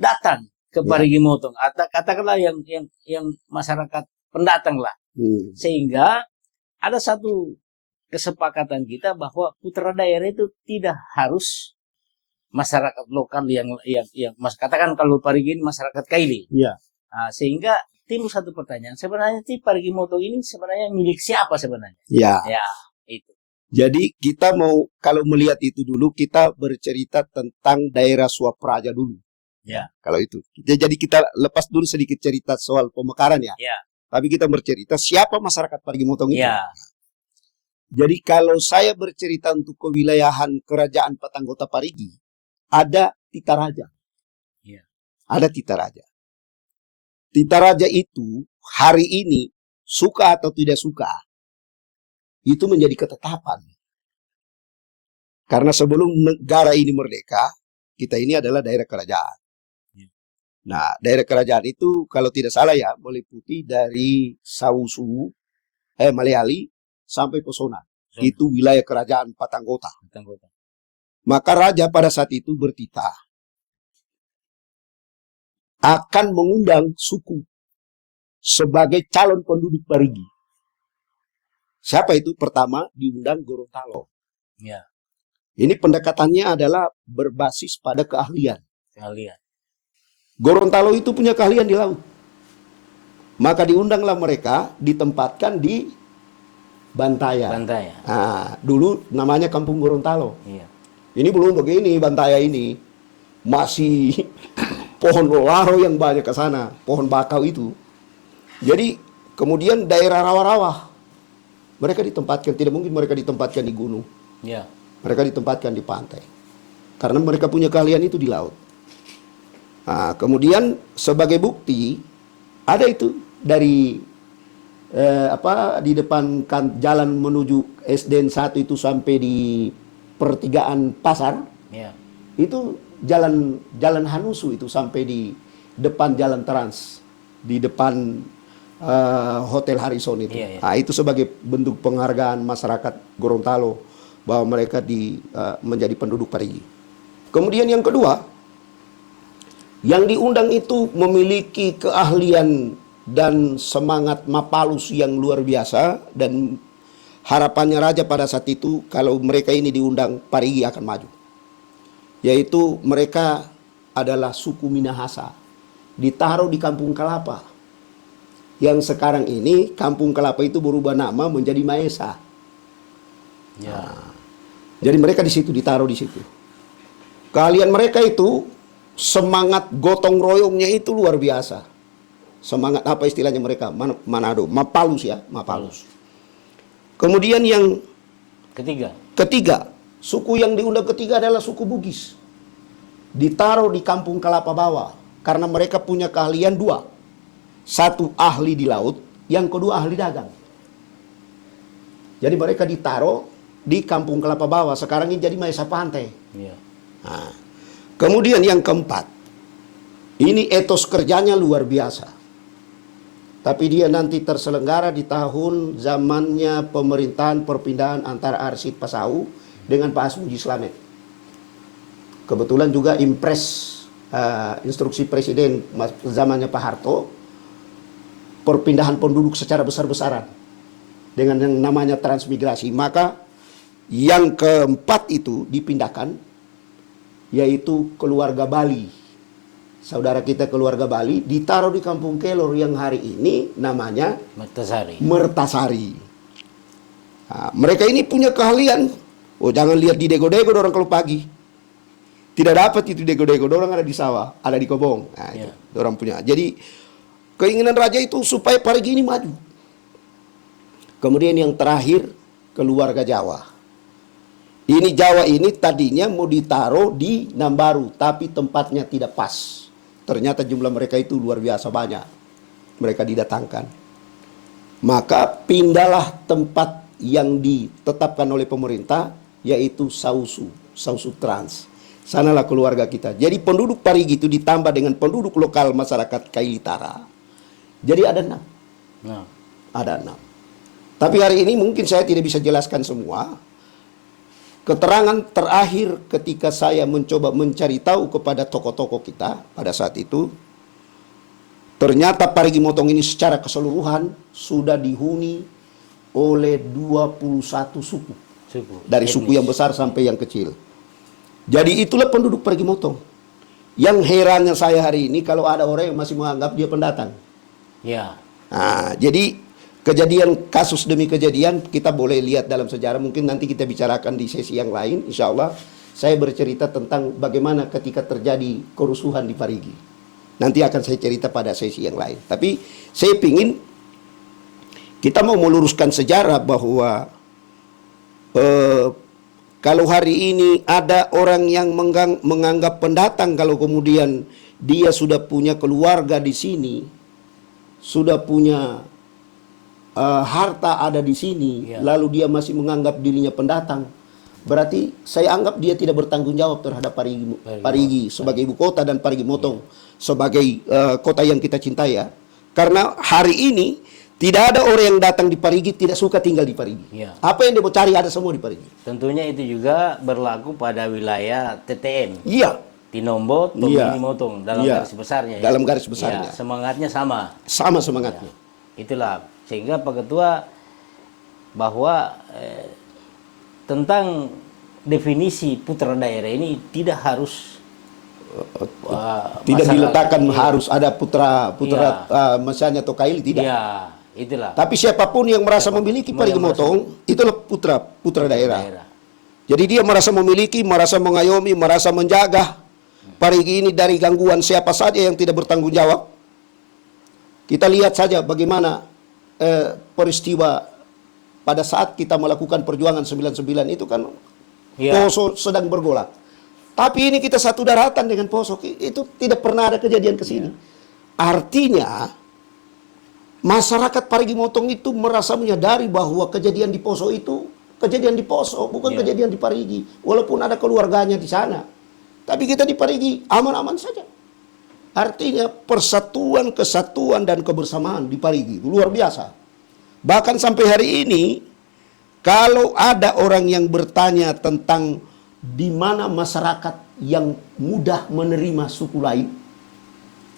datang ke Parigi Motong, atau katakanlah yang masyarakat pendatang lah. Sehingga ada satu kesepakatan kita bahwa putra daerah itu tidak harus masyarakat lokal yang katakan kalau Parigi ini masyarakat Kaili. Nah, sehingga timbul satu pertanyaan, sebenarnya sih Parigi Motong ini sebenarnya milik siapa sebenarnya? Ya, itu. Jadi kita kalau melihat itu dulu, kita bercerita tentang daerah Suapraja dulu. Kalau itu. Jadi kita lepas dulu sedikit cerita soal pemekaran ya. Tapi kita bercerita siapa masyarakat Parigi Motong itu. Jadi kalau saya bercerita untuk kewilayahan Kerajaan Patanggota Parigi, ada Tita Raja. Ada Tita Raja. Tita Raja itu hari ini suka atau tidak suka, itu menjadi ketetapan. Karena sebelum negara ini merdeka, kita ini adalah daerah kerajaan. Nah, daerah kerajaan itu kalau tidak salah ya, meliputi dari Sausu, Maleali sampai Pesona. Itu wilayah kerajaan Patanggota. Maka raja pada saat itu bertitah akan mengundang suku sebagai calon penduduk Parigi. Siapa itu? Pertama diundang Gorontalo. Ini pendekatannya adalah berbasis pada keahlian. Gorontalo itu punya keahlian di laut. Maka diundanglah mereka, ditempatkan di Bantaya. Nah, dulu namanya Kampung Gorontalo. Ini belum begini Bantaya ini. Masih pohon laro yang banyak ke sana, pohon bakau itu. Jadi kemudian daerah rawa-rawa. Mereka ditempatkan, tidak mungkin mereka ditempatkan di gunung. Mereka ditempatkan di pantai. Karena mereka punya keahlian itu di laut. Nah, kemudian sebagai bukti ada itu dari di depan jalan menuju SDN 1 itu sampai di pertigaan pasar. Ya. Itu jalan Hanusu itu sampai di depan jalan Trans, di depan Hotel Harrison itu. Iya, iya. Nah, itu sebagai bentuk penghargaan masyarakat Gorontalo bahwa mereka menjadi penduduk Parigi. Kemudian yang kedua, yang diundang itu memiliki keahlian dan semangat mapalus yang luar biasa, dan harapannya raja pada saat itu kalau mereka ini diundang, Parigi akan maju. Yaitu mereka adalah suku Minahasa, ditaruh di Kampung Kelapa. Yang sekarang ini Kampung Kelapa itu berubah nama menjadi Maesa. Ya. Jadi mereka di situ, ditaruh di situ. Keahlian mereka itu, semangat gotong royongnya itu luar biasa. Semangat apa istilahnya mereka? Manado, mapalus ya, mapalus. Kemudian yang ketiga, suku yang diundang ketiga adalah suku Bugis. Ditaruh di Kampung Kelapa Bawah karena mereka punya keahlian dua. Satu ahli di laut, yang kedua ahli dagang. Jadi mereka ditaruh di Kampung Kelapa Bawah, sekarang ini jadi Maesa Pantai. Ya. Nah, kemudian yang keempat, ini etos kerjanya luar biasa. Tapi dia nanti terselenggara di tahun zamannya pemerintahan perpindahan antara Arsid Pasau dengan Pak Asmuji Slamet. Kebetulan juga impres instruksi presiden zamannya Pak Harto, perpindahan penduduk secara besar-besaran dengan yang namanya transmigrasi. Maka yang keempat itu dipindahkan, yaitu keluarga Bali. Saudara kita keluarga Bali ditaruh di Kampung Kelor yang hari ini namanya Mertasari. Nah, mereka ini punya keahlian. Oh, jangan lihat di dego-dego orang kalau pagi. Tidak dapat itu dego-dego, orang ada di sawah, ada di kobong. Nah, itu orang punya. Jadi keinginan raja itu supaya Parigi ini maju. Kemudian yang terakhir, keluarga Jawa. Ini Jawa ini tadinya mau ditaruh di Nambaru, tapi tempatnya tidak pas. Ternyata jumlah mereka itu luar biasa banyak. Mereka didatangkan. Maka pindahlah tempat yang ditetapkan oleh pemerintah, yaitu Sausu Trans. Sanalah keluarga kita. Jadi penduduk Parigi itu ditambah dengan penduduk lokal masyarakat Kailitara. Jadi ada 6. Nah. Ada 6. Tapi hari ini mungkin saya tidak bisa jelaskan semua. Keterangan terakhir ketika saya mencoba mencari tahu kepada tokoh-tokoh kita pada saat itu, ternyata Parigi Motong ini secara keseluruhan sudah dihuni oleh 21 suku. Dari suku yang besar sampai yang kecil. Jadi itulah penduduk Parigi Motong. Yang herannya saya hari ini kalau ada orang yang masih menganggap dia pendatang. Ya. Nah, jadi kejadian kasus demi kejadian kita boleh lihat dalam sejarah. Mungkin nanti kita bicarakan di sesi yang lain. Insya Allah saya bercerita tentang bagaimana ketika terjadi kerusuhan di Parigi. Nanti akan saya cerita pada sesi yang lain. Tapi saya ingin kita mau meluruskan sejarah bahwa kalau hari ini ada orang yang menganggap pendatang, kalau kemudian dia sudah punya keluarga di sini, sudah punya harta ada di sini, lalu dia masih menganggap dirinya pendatang, berarti saya anggap dia tidak bertanggung jawab terhadap Parigi sebagai ibu kota dan Parigi Motong sebagai kota yang kita cintai ya. Karena hari ini tidak ada orang yang datang di Parigi tidak suka tinggal di Parigi. Ya. Apa yang dia mau cari ada semua di Parigi. Tentunya itu juga berlaku pada wilayah TTM. Iya. Tinombo, Tomini Motong dalam garis besarnya. Ya? Dalam garis besarnya. Ya, semangatnya sama. Sama semangatnya. Ya. Itulah sehingga Pak Ketua bahwa tentang definisi putra daerah ini tidak harus tidak diletakkan harus ada putra misalnya Tokaili, tidak. Ya, itulah. Tapi siapapun yang merasa memiliki Parigi Motong itulah putra daerah. Jadi dia merasa memiliki, merasa mengayomi, merasa menjaga Parigi ini dari gangguan siapa saja yang tidak bertanggung jawab. Kita lihat saja bagaimana peristiwa pada saat kita melakukan perjuangan 99 itu kan Poso sedang bergolak. Tapi ini kita satu daratan dengan Poso, itu tidak pernah ada kejadian ke sini. Artinya masyarakat Parigi Motong itu merasa menyadari bahwa kejadian di Poso itu kejadian di Poso, bukan kejadian di Parigi. Walaupun ada keluarganya di sana. Tapi kita di Parigi aman-aman saja. Artinya persatuan, kesatuan, dan kebersamaan di Parigi itu luar biasa. Bahkan sampai hari ini, kalau ada orang yang bertanya tentang di mana masyarakat yang mudah menerima suku lain,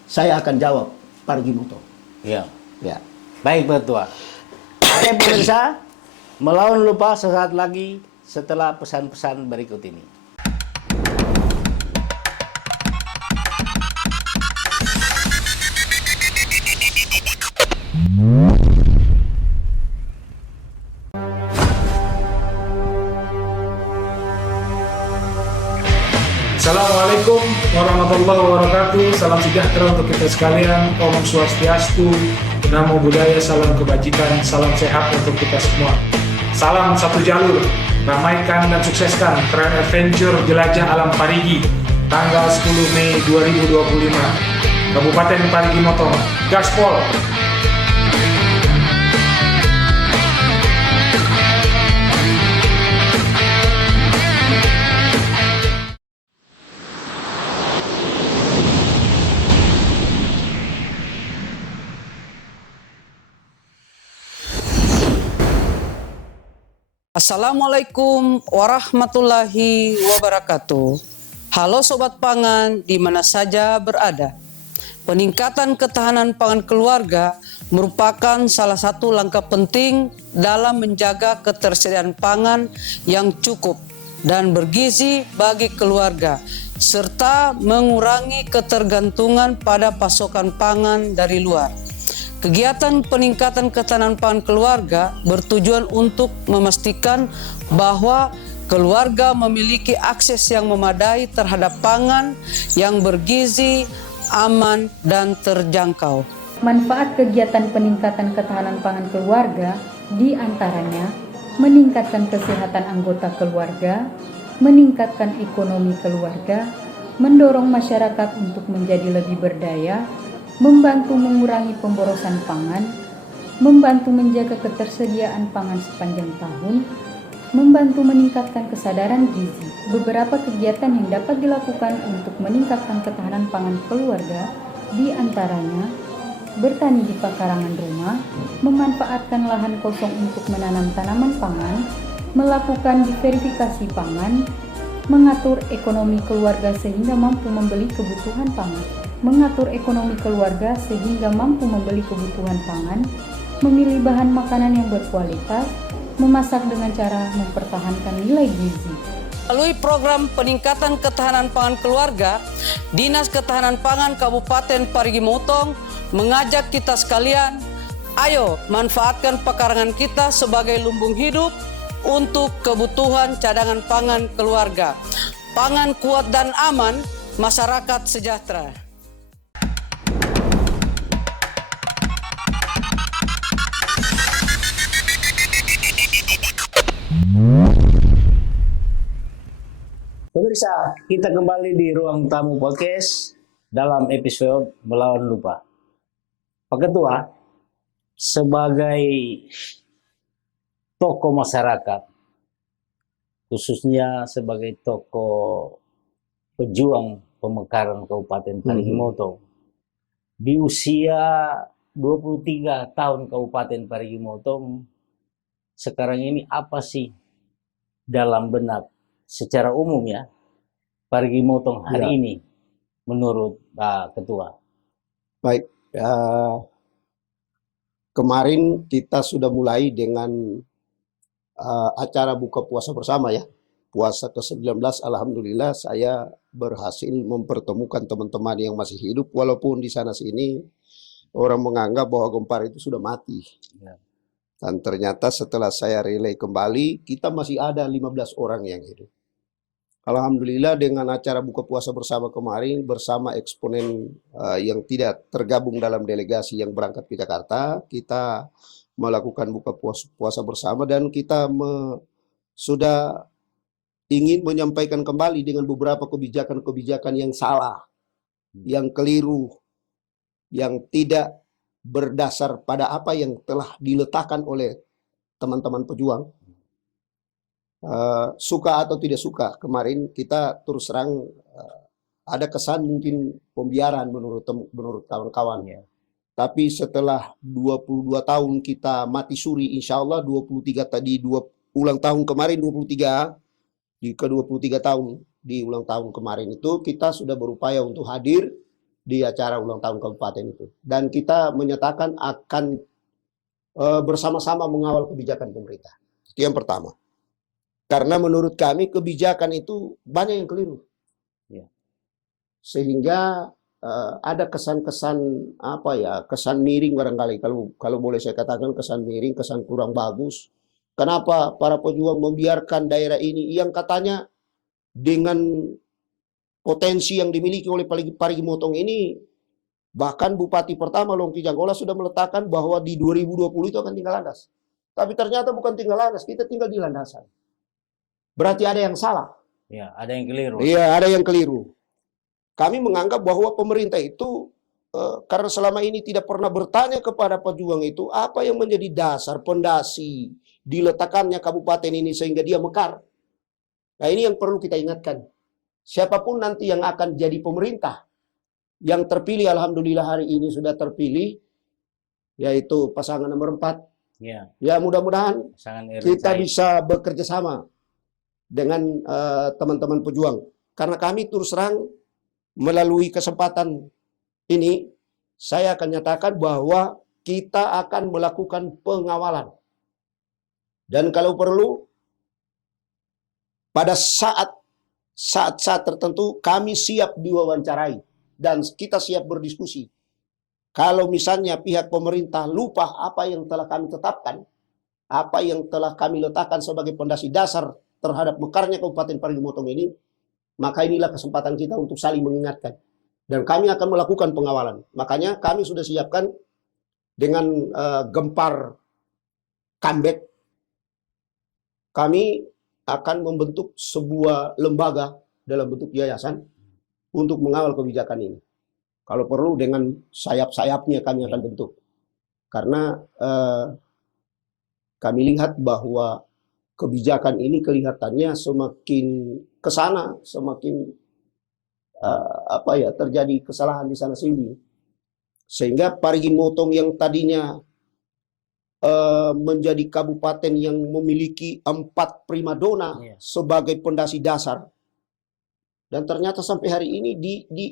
saya akan jawab Parigi Motong. Ya. Ya. Baik, Pak Ketua. Oke, pemirsa, melawan lupa sesaat lagi setelah pesan-pesan berikut ini. Assalamualaikum warahmatullahi wabarakatuh. Salam sejahtera untuk kita sekalian. Om Swastiastu, Namo Buddhaya, salam kebajikan, salam sehat untuk kita semua. Salam satu jalur, ramaikan dan sukseskan Trail Adventure Jelajah Alam Parigi tanggal 10 Mei 2025. Kabupaten Parigi Motong, Gaspol. Assalamualaikum warahmatullahi wabarakatuh. Halo Sobat Pangan di mana saja berada. Peningkatan ketahanan pangan keluarga merupakan salah satu langkah penting dalam menjaga ketersediaan pangan yang cukup dan bergizi bagi keluarga, serta mengurangi ketergantungan pada pasokan pangan dari luar. Kegiatan peningkatan ketahanan pangan keluarga bertujuan untuk memastikan bahwa keluarga memiliki akses yang memadai terhadap pangan yang bergizi, aman, dan terjangkau. Manfaat kegiatan peningkatan ketahanan pangan keluarga diantaranya meningkatkan kesehatan anggota keluarga, meningkatkan ekonomi keluarga, mendorong masyarakat untuk menjadi lebih berdaya, membantu mengurangi pemborosan pangan, membantu menjaga ketersediaan pangan sepanjang tahun, membantu meningkatkan kesadaran gizi. Beberapa kegiatan yang dapat dilakukan untuk meningkatkan ketahanan pangan keluarga diantaranya bertani di pekarangan rumah, memanfaatkan lahan kosong untuk menanam tanaman pangan, melakukan diverifikasi pangan, mengatur ekonomi keluarga sehingga mampu membeli kebutuhan pangan. Mengatur ekonomi keluarga sehingga mampu membeli kebutuhan pangan, memilih bahan makanan yang berkualitas, memasak dengan cara mempertahankan nilai gizi. Melalui program peningkatan ketahanan pangan keluarga, Dinas Ketahanan Pangan Kabupaten Parigi Motong mengajak kita sekalian, ayo manfaatkan pekarangan kita sebagai lumbung hidup untuk kebutuhan cadangan pangan keluarga. Pangan kuat dan aman, masyarakat sejahtera. Pemirsa, kita kembali di ruang tamu podcast dalam episode Melawan Lupa. Pak Ketua, sebagai tokoh masyarakat, khususnya sebagai tokoh pejuang pemekaran Kabupaten Parigi Motong, di usia 23 tahun Kabupaten Parigi Motong, sekarang ini apa sih dalam benak secara umum ya Parigi Motong hari ini menurut Pak Ketua? Baik, kemarin kita sudah mulai dengan acara buka puasa bersama ya. Puasa ke-19, alhamdulillah saya berhasil mempertemukan teman-teman yang masih hidup, walaupun di sana sini orang menganggap bahwa Gempar itu sudah mati. Ya. Dan ternyata setelah saya relay kembali, kita masih ada 15 orang yang hidup. Alhamdulillah dengan acara buka puasa bersama kemarin, bersama eksponen yang tidak tergabung dalam delegasi yang berangkat ke Jakarta, kita melakukan buka puasa bersama dan kita sudah ingin menyampaikan kembali dengan beberapa kebijakan-kebijakan yang salah, yang keliru, yang tidak berdasar pada apa yang telah diletakkan oleh teman-teman pejuang. Suka atau tidak suka, kemarin kita terus terang ada kesan mungkin pembiaran menurut kawan-kawan. Tapi setelah 22 tahun kita mati suri, insya Allah 23 tadi ulang tahun kemarin 23, di ke-23 tahun di ulang tahun kemarin itu kita sudah berupaya untuk hadir di acara ulang tahun kabupaten itu. Dan kita menyatakan akan bersama-sama mengawal kebijakan pemerintah. Itu yang pertama. Karena menurut kami kebijakan itu banyak yang keliru. Sehingga ada kesan-kesan kesan miring barangkali, kalau boleh saya katakan kesan miring, kesan kurang bagus. Kenapa para pejuang membiarkan daerah ini yang katanya dengan potensi yang dimiliki oleh Parigi Motong ini, bahkan Bupati pertama Longki Janggola sudah meletakkan bahwa di 2020 itu akan tinggal landas. Tapi ternyata bukan tinggal landas, kita tinggal di landasan. Berarti ada yang salah. Ya, ada yang keliru. Iya, ada yang keliru. Kami menganggap bahwa pemerintah itu karena selama ini tidak pernah bertanya kepada pejuang itu apa yang menjadi dasar pondasi diletakkannya kabupaten ini sehingga dia mekar. Nah, ini yang perlu kita ingatkan. Siapapun nanti yang akan jadi pemerintah yang terpilih, alhamdulillah hari ini sudah terpilih, yaitu pasangan nomor 4. Ya, mudah-mudahan kita bisa bekerja sama dengan teman-teman pejuang. Karena kami terus terang melalui kesempatan ini, saya akan nyatakan bahwa kita akan melakukan pengawalan. Dan kalau perlu, pada saat-saat tertentu kami siap diwawancarai dan kita siap berdiskusi. Kalau misalnya pihak pemerintah lupa apa yang telah kami tetapkan, apa yang telah kami letakkan sebagai pondasi dasar terhadap mekarnya Kabupaten Parigi Motong ini, maka inilah kesempatan kita untuk saling mengingatkan. Dan kami akan melakukan pengawalan. Makanya kami sudah siapkan dengan gempar comeback, kami akan membentuk sebuah lembaga dalam bentuk yayasan untuk mengawal kebijakan ini. Kalau perlu dengan sayap-sayapnya kami akan bentuk. Karena kami lihat bahwa kebijakan ini kelihatannya semakin ke sana, semakin terjadi kesalahan di sana sini. Sehingga Parigi Motong yang tadinya menjadi kabupaten yang memiliki 4 primadona sebagai pondasi dasar, dan ternyata sampai hari ini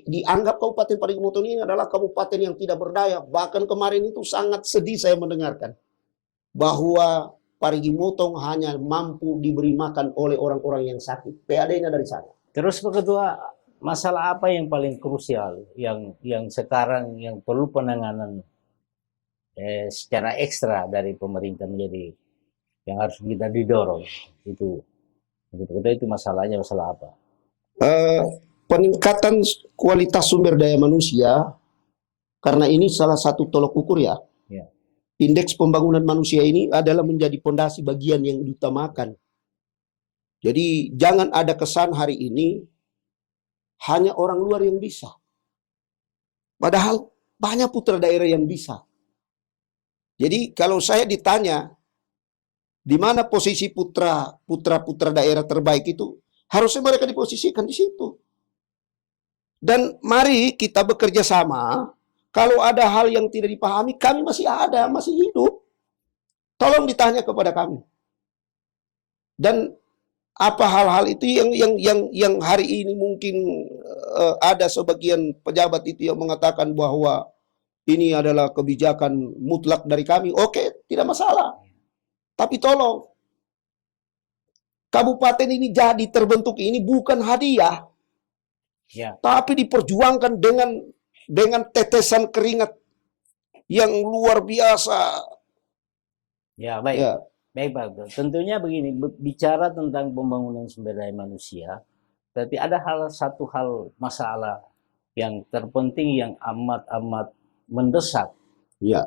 dianggap Kabupaten Parigi Motong ini adalah kabupaten yang tidak berdaya. Bahkan kemarin itu sangat sedih saya mendengarkan bahwa Parigi Motong hanya mampu diberi makan oleh orang-orang yang sakit. PAD-nya dari sana. Terus Pak Ketua, masalah apa yang paling krusial yang sekarang yang perlu penanganan secara ekstra dari pemerintah menjadi yang harus kita didorong itu masalahnya masalah apa? Peningkatan kualitas sumber daya manusia, karena ini salah satu tolok ukur ya. Indeks pembangunan manusia ini adalah menjadi pondasi bagian yang diutamakan. Jadi jangan ada kesan hari ini hanya orang luar yang bisa. Padahal banyak putra daerah yang bisa. Jadi kalau saya ditanya di mana posisi putra daerah terbaik itu, harusnya mereka diposisikan di situ. Dan mari kita bekerja sama. Kalau ada hal yang tidak dipahami, kami masih ada, masih hidup. Tolong ditanya kepada kami. Dan apa hal-hal itu yang hari ini mungkin ada sebagian pejabat itu yang mengatakan bahwa ini adalah kebijakan mutlak dari kami. Oke, tidak masalah. Tapi tolong, kabupaten ini jadi terbentuk ini bukan hadiah. Tapi diperjuangkan dengan tetesan keringat yang luar biasa. Ya, baik. Baik, Pak. Tentunya begini, bicara tentang pembangunan sumber daya manusia, tapi ada satu hal masalah yang terpenting yang amat mendesak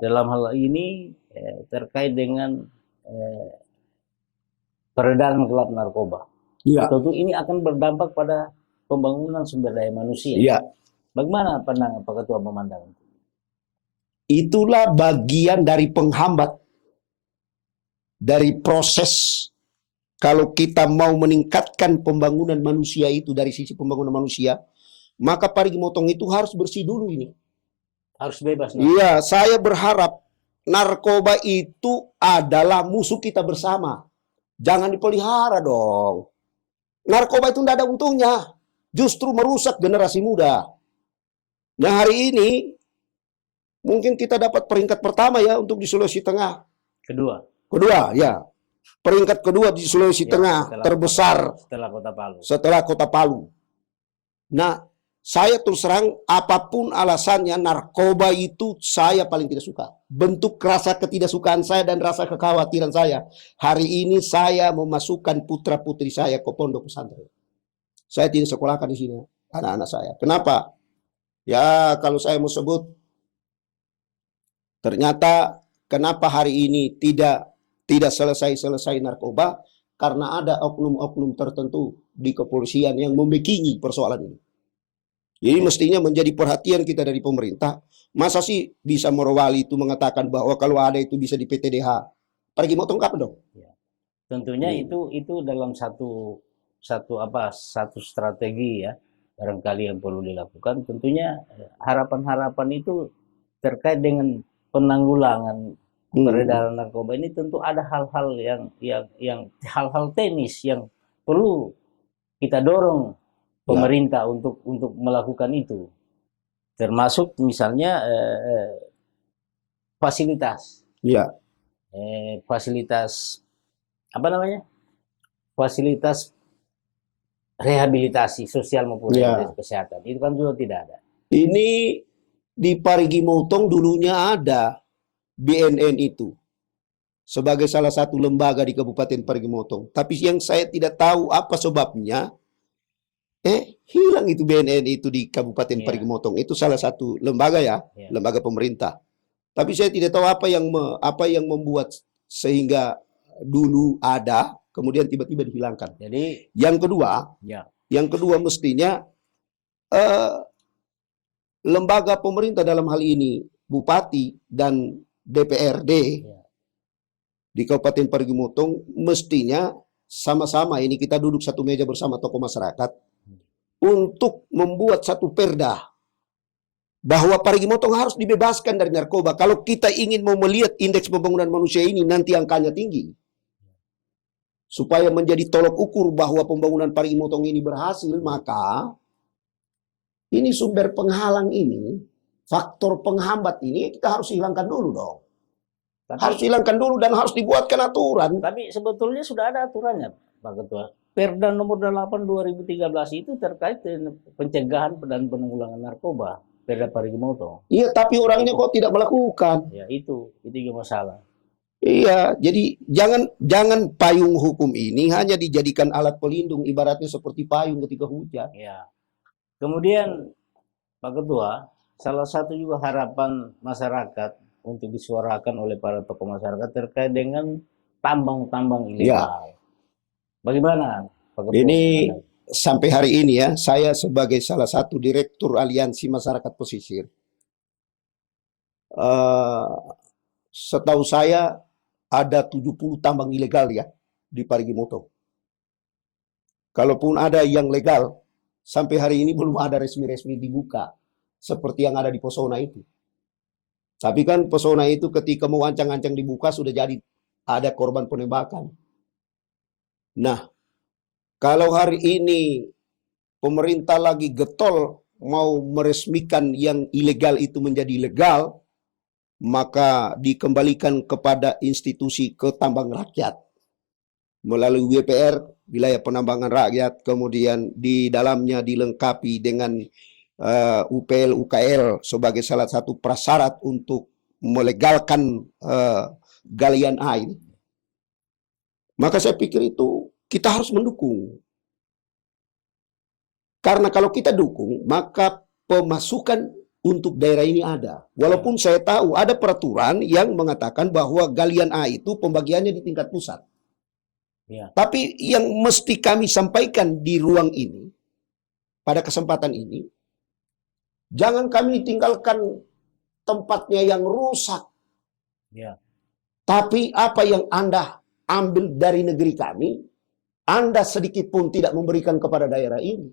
dalam hal ini terkait dengan peredaran gelap narkoba. Iya. Tentu ini akan berdampak pada pembangunan sumber daya manusia. Iya. Bagaimana pandangan Pak Ketua memandang? Itulah bagian dari penghambat dari proses. Kalau kita mau meningkatkan pembangunan manusia itu dari sisi pembangunan manusia, maka Parigi Motong itu harus bersih dulu ini. Harus bebas. Iya, saya berharap narkoba itu adalah musuh kita bersama. Jangan dipelihara dong. Narkoba itu tidak ada untungnya. Justru merusak generasi muda. Nah, hari ini mungkin kita dapat peringkat pertama ya untuk di Sulawesi Tengah. Kedua, ya. Peringkat kedua di Sulawesi Tengah terbesar setelah Kota Palu. Nah, saya terus terang apapun alasannya narkoba itu saya paling tidak suka. Bentuk rasa ketidaksukaan saya dan rasa kekhawatiran saya. Hari ini saya memasukkan putra-putri saya ke pondok pesantren. Saya tidak sekolahkan di sini anak-anak saya. Kenapa? Ya, kalau saya mau sebut, ternyata kenapa hari ini tidak selesai-selesai narkoba, karena ada oknum-oknum tertentu di kepolisian yang membikingi persoalan ini. Jadi mestinya menjadi perhatian kita dari pemerintah. Masa sih bisa Morowali itu mengatakan bahwa kalau ada itu bisa di PTDH? Parigi Motong kapan dong? Ya. Tentunya itu dalam satu strategi ya, barangkali yang perlu dilakukan. Tentunya harapan-harapan itu terkait dengan penanggulangan peredaran narkoba ini, tentu ada hal-hal yang hal-hal teknis yang perlu kita dorong pemerintah untuk melakukan itu, termasuk misalnya fasilitas, fasilitas apa namanya, fasilitas rehabilitasi sosial maupun rehabilitasi kesehatan, itu kan juga tidak ada. Ini di Parigi Motong dulunya ada BNN itu sebagai salah satu lembaga di Kabupaten Parigi Motong. Tapi yang saya tidak tahu apa sebabnya, hilang itu BNN itu di Kabupaten Parigi Motong. Itu salah satu lembaga lembaga pemerintah. Tapi saya tidak tahu apa yang membuat sehingga dulu ada, kemudian tiba-tiba dihilangkan. Jadi yang kedua mestinya lembaga pemerintah dalam hal ini Bupati dan DPRD di Kabupaten Parigi Motong mestinya sama-sama ini kita duduk satu meja bersama tokoh masyarakat untuk membuat satu perda bahwa Parigi Motong harus dibebaskan dari narkoba. Kalau kita ingin mau melihat indeks pembangunan manusia ini nanti angkanya tinggi, supaya menjadi tolok ukur bahwa pembangunan Parigi Motong ini berhasil, maka ini sumber penghalang ini, faktor penghambat ini kita harus hilangkan dulu dong. Harus hilangkan dulu dan harus dibuatkan aturan. Tapi sebetulnya sudah ada aturannya, Pak Ketua. Perda nomor 8 2013 itu terkait dengan pencegahan dan penanggulangan narkoba, Perda Parigi Motong. Iya, tapi orangnya kok tidak melakukan. Ya, itu juga masalah. Iya, jadi jangan payung hukum ini hanya dijadikan alat pelindung, ibaratnya seperti payung ketika hujan. Ya. Kemudian Pak Ketua, salah satu juga harapan masyarakat untuk disuarakan oleh para tokoh masyarakat terkait dengan tambang-tambang ilegal. Bagaimana Pak Ketua? Ini sampai hari ini ya, saya sebagai salah satu direktur Aliansi Masyarakat Pesisir, setahu saya ada 70 tambang ilegal ya di Parigi Motong. Kalaupun ada yang legal, sampai hari ini belum ada resmi-resmi dibuka seperti yang ada di Pesona itu. Tapi kan Pesona itu ketika mau ancang-ancang dibuka sudah jadi ada korban penembakan. Nah, kalau hari ini pemerintah lagi getol mau meresmikan yang ilegal itu menjadi legal, maka dikembalikan kepada institusi ketambang rakyat melalui WPR, wilayah penambangan rakyat, kemudian di dalamnya dilengkapi dengan UPL, UKL sebagai salah satu prasyarat untuk melegalkan galian air. Maka saya pikir itu kita harus mendukung. Karena kalau kita dukung, maka pemasukan untuk daerah ini ada. Walaupun saya tahu ada peraturan yang mengatakan bahwa galian A itu pembagiannya di tingkat pusat. Ya. Tapi yang mesti kami sampaikan di ruang ini, pada kesempatan ini, jangan kami tinggalkan tempatnya yang rusak. Ya. Tapi apa yang Anda ambil dari negeri kami, Anda sedikit pun tidak memberikan kepada daerah ini.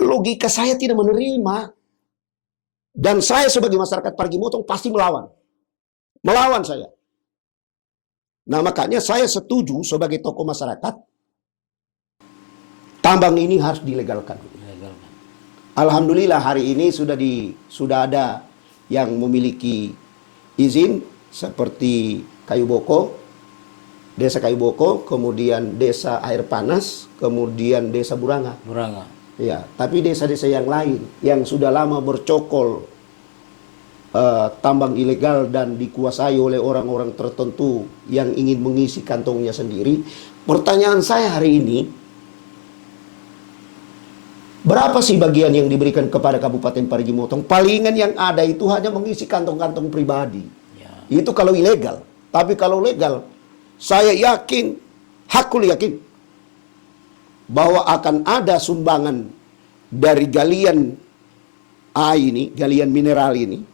Logika saya tidak menerima. Dan saya sebagai masyarakat Parigi Motong pasti melawan. Melawan saya. Nah, makanya saya setuju sebagai tokoh masyarakat, tambang ini harus dilegalkan. Dilegalkan. Alhamdulillah hari ini sudah ada yang memiliki izin seperti Kayu Boko, Desa Kayu Boko, kemudian Desa Air Panas, kemudian Desa Buranga. Buranga. Ya, tapi desa-desa yang lain yang sudah lama bercokol tambang ilegal dan dikuasai oleh orang-orang tertentu yang ingin mengisi kantongnya sendiri. Pertanyaan saya hari ini, berapa sih bagian yang diberikan kepada Kabupaten Parigi Motong? Palingan yang ada itu hanya mengisi kantong-kantong pribadi. Ya. Itu kalau ilegal. Tapi kalau legal, saya yakin, hakul yakin, bahwa akan ada sumbangan dari galian ini, galian mineral ini,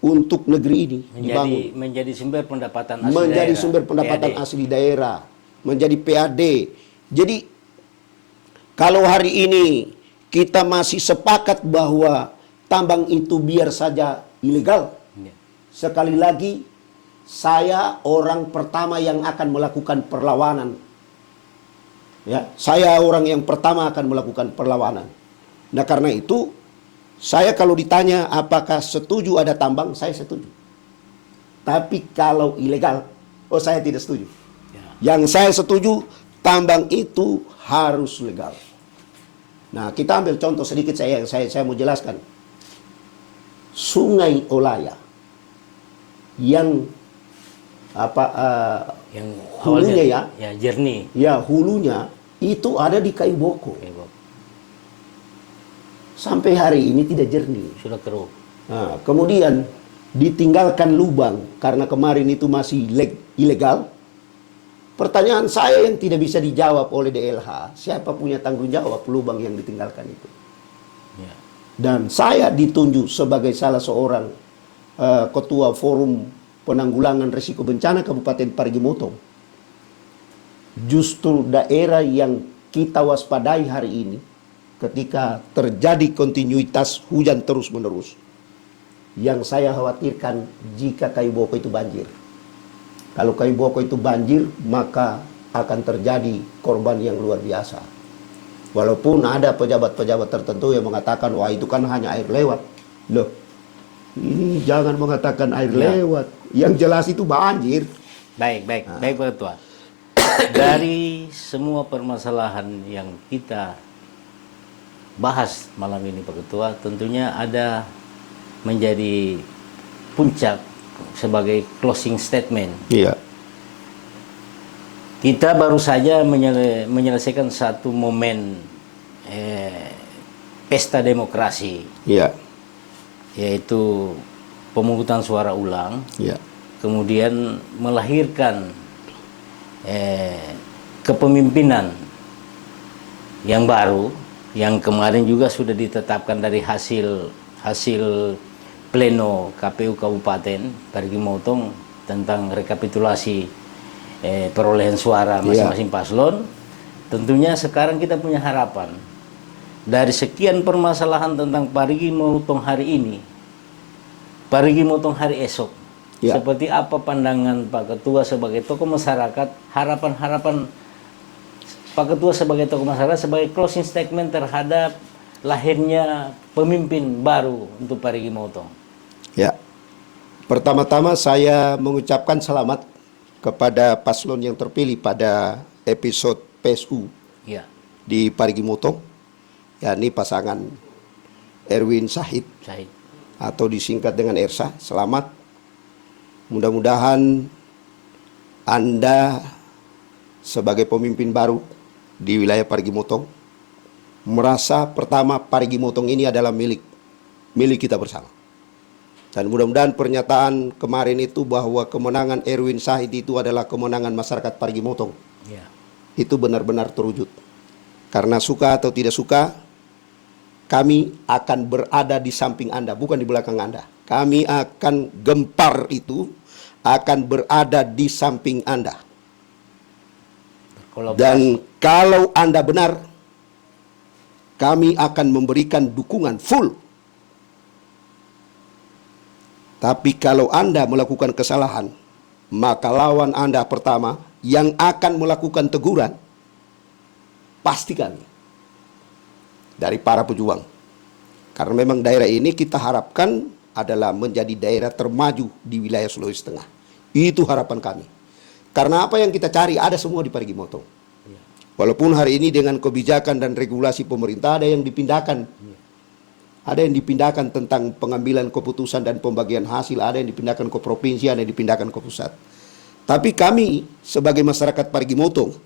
untuk negeri ini dibangun. Menjadi sumber pendapatan asli Menjadi daerah. sumber pendapatan PAD. asli daerah. Menjadi PAD. Jadi, kalau hari ini kita masih sepakat bahwa tambang itu biar saja ilegal, Ya. sekali lagi, saya orang pertama yang akan melakukan perlawanan. Ya, saya orang yang pertama akan melakukan perlawanan. Nah, karena itu, saya kalau ditanya apakah setuju ada tambang, saya setuju. Tapi kalau ilegal, saya tidak setuju. Ya. Yang saya setuju, tambang itu harus legal. Nah, kita ambil contoh sedikit saya mau jelaskan. Sungai Olaya yang Yang hulunya awalnya ya jernih. ya hulunya itu ada di Kayu Boko. Oke, Bob. Sampai hari ini tidak jernih. Sudah keruh. Nah, kemudian ditinggalkan lubang karena kemarin itu masih ilegal. Pertanyaan saya yang tidak bisa dijawab oleh DLH, siapa punya tanggung jawab lubang yang ditinggalkan itu? Ya. Dan saya ditunjuk sebagai salah seorang ketua forum penanggulangan risiko bencana Kabupaten Parigi Motong. Justru daerah yang kita waspadai hari ini, ketika terjadi kontinuitas hujan terus-menerus, yang saya khawatirkan jika Kayu Boko itu banjir. Kalau Kayu Boko itu banjir, maka akan terjadi korban yang luar biasa. Walaupun ada pejabat-pejabat tertentu yang mengatakan, wah itu kan hanya air lewat. Loh, ini jangan mengatakan air lewat. Yang jelas itu banjir. Baik, baik Pak Ketua. Dari semua permasalahan yang kita bahas malam ini Pak Ketua, tentunya ada menjadi puncak sebagai closing statement. Iya. Kita baru saja menyelesaikan satu momen pesta demokrasi, Iya. yaitu pemungutan suara ulang, Iya. kemudian melahirkan kepemimpinan yang baru, yang kemarin juga sudah ditetapkan dari hasil pleno KPU Kabupaten Parigi Motong tentang rekapitulasi perolehan suara masing-masing paslon. Tentunya sekarang kita punya harapan dari sekian permasalahan tentang Parigi Motong hari ini, Parigi Motong hari esok. Ya. Seperti apa pandangan Pak Ketua sebagai tokoh masyarakat, harapan-harapan Pak Ketua sebagai tokoh masyarakat sebagai closing statement terhadap lahirnya pemimpin baru untuk Parigi Motong. Ya. Pertama-tama saya mengucapkan selamat kepada paslon yang terpilih pada episode PSU Ya, di Parigi Motong, yakni pasangan Erwin Syahid Syahid. atau disingkat dengan Ersa. Selamat. Mudah-mudahan Anda sebagai pemimpin baru di wilayah Parigi Motong merasa pertama Parigi Motong ini adalah milik kita bersama. Dan mudah-mudahan pernyataan kemarin itu bahwa kemenangan Erwin Syahid itu adalah kemenangan masyarakat Parigi Motong. Ya. Itu benar-benar terwujud. Karena suka atau tidak suka, kami akan berada di samping Anda, bukan di belakang Anda. Kami akan gempar itu, akan berada di samping Anda. Dan kalau Anda benar, kami akan memberikan dukungan full. Tapi kalau Anda melakukan kesalahan, maka lawan Anda pertama yang akan melakukan teguran, pasti kami. Dari para pejuang. Karena memang daerah ini kita harapkan adalah menjadi daerah termaju di wilayah Sulawesi Tengah. Itu harapan kami. Karena apa yang kita cari ada semua di Parigi Motong. Walaupun hari ini dengan kebijakan dan regulasi pemerintah ada yang dipindahkan. Ada yang dipindahkan tentang pengambilan keputusan dan pembagian hasil, ada yang dipindahkan ke provinsi, ada yang dipindahkan ke pusat. Tapi kami sebagai masyarakat Parigi Motong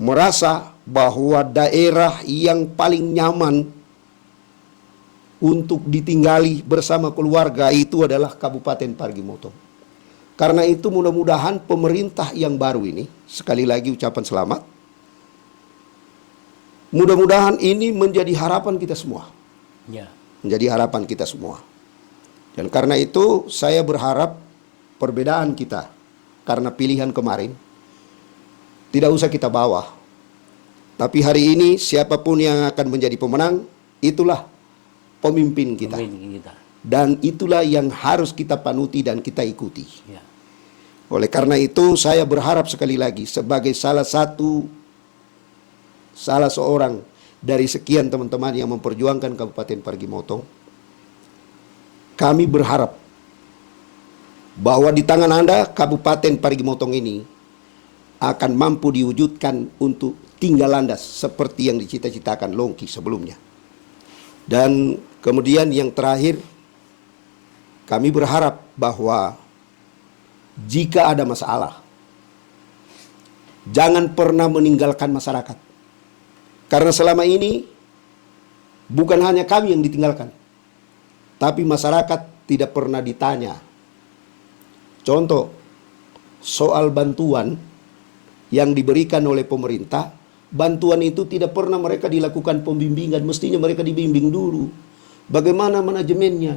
merasa bahwa daerah yang paling nyaman untuk ditinggali bersama keluarga itu adalah Kabupaten Parigi Motong. Karena itu mudah-mudahan pemerintah yang baru ini, sekali lagi ucapan selamat, mudah-mudahan ini menjadi harapan kita semua. Ya. Menjadi harapan kita semua. Dan karena itu saya berharap perbedaan kita karena pilihan kemarin tidak usah kita bawa. Tapi hari ini siapapun yang akan menjadi pemenang, itulah pemimpin kita. Dan itulah yang harus kita panuti dan kita ikuti. Ya. Oleh karena itu saya berharap sekali lagi sebagai salah seorang dari sekian teman-teman yang memperjuangkan Kabupaten Parigi Motong, kami berharap bahwa di tangan Anda Kabupaten Parigi Motong ini akan mampu diwujudkan untuk tinggal landas seperti yang dicita-citakan Longki sebelumnya. Dan kemudian yang terakhir, kami berharap bahwa jika ada masalah, jangan pernah meninggalkan masyarakat. Karena selama ini bukan hanya kami yang ditinggalkan, tapi masyarakat tidak pernah ditanya. Contoh, soal bantuan yang diberikan oleh pemerintah, bantuan itu tidak pernah mereka dilakukan pembimbingan, mestinya mereka dibimbing dulu. Bagaimana manajemennya,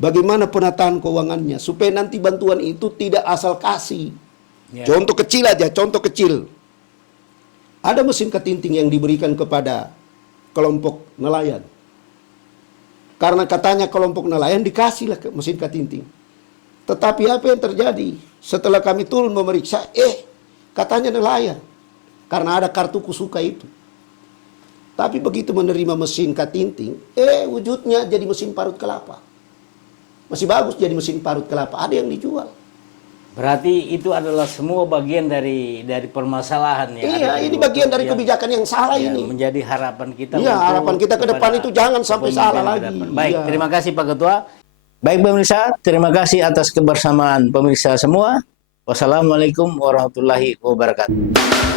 bagaimana penataan keuangannya, supaya nanti bantuan itu tidak asal kasih. Ya. Contoh kecil aja, contoh kecil. Ada mesin ketinting yang diberikan kepada kelompok nelayan. Karena katanya kelompok nelayan dikasihlah mesin ketinting. Tetapi apa yang terjadi? Setelah kami turun memeriksa, katanya nelayan. Karena ada kartu kusuka itu. Tapi begitu menerima mesin ketinting, wujudnya jadi mesin parut kelapa. Masih bagus jadi mesin parut kelapa, ada yang dijual. Berarti itu adalah semua bagian dari permasalahan yang Iya, ini bagian dari kebijakan yang salah ini. Menjadi harapan kita. Iya, harapan kita ke depan itu jangan sampai salah lagi. Baik, Iya. terima kasih Pak Ketua. Baik pemirsa, terima kasih atas kebersamaan pemirsa semua. Wassalamualaikum warahmatullahi wabarakatuh.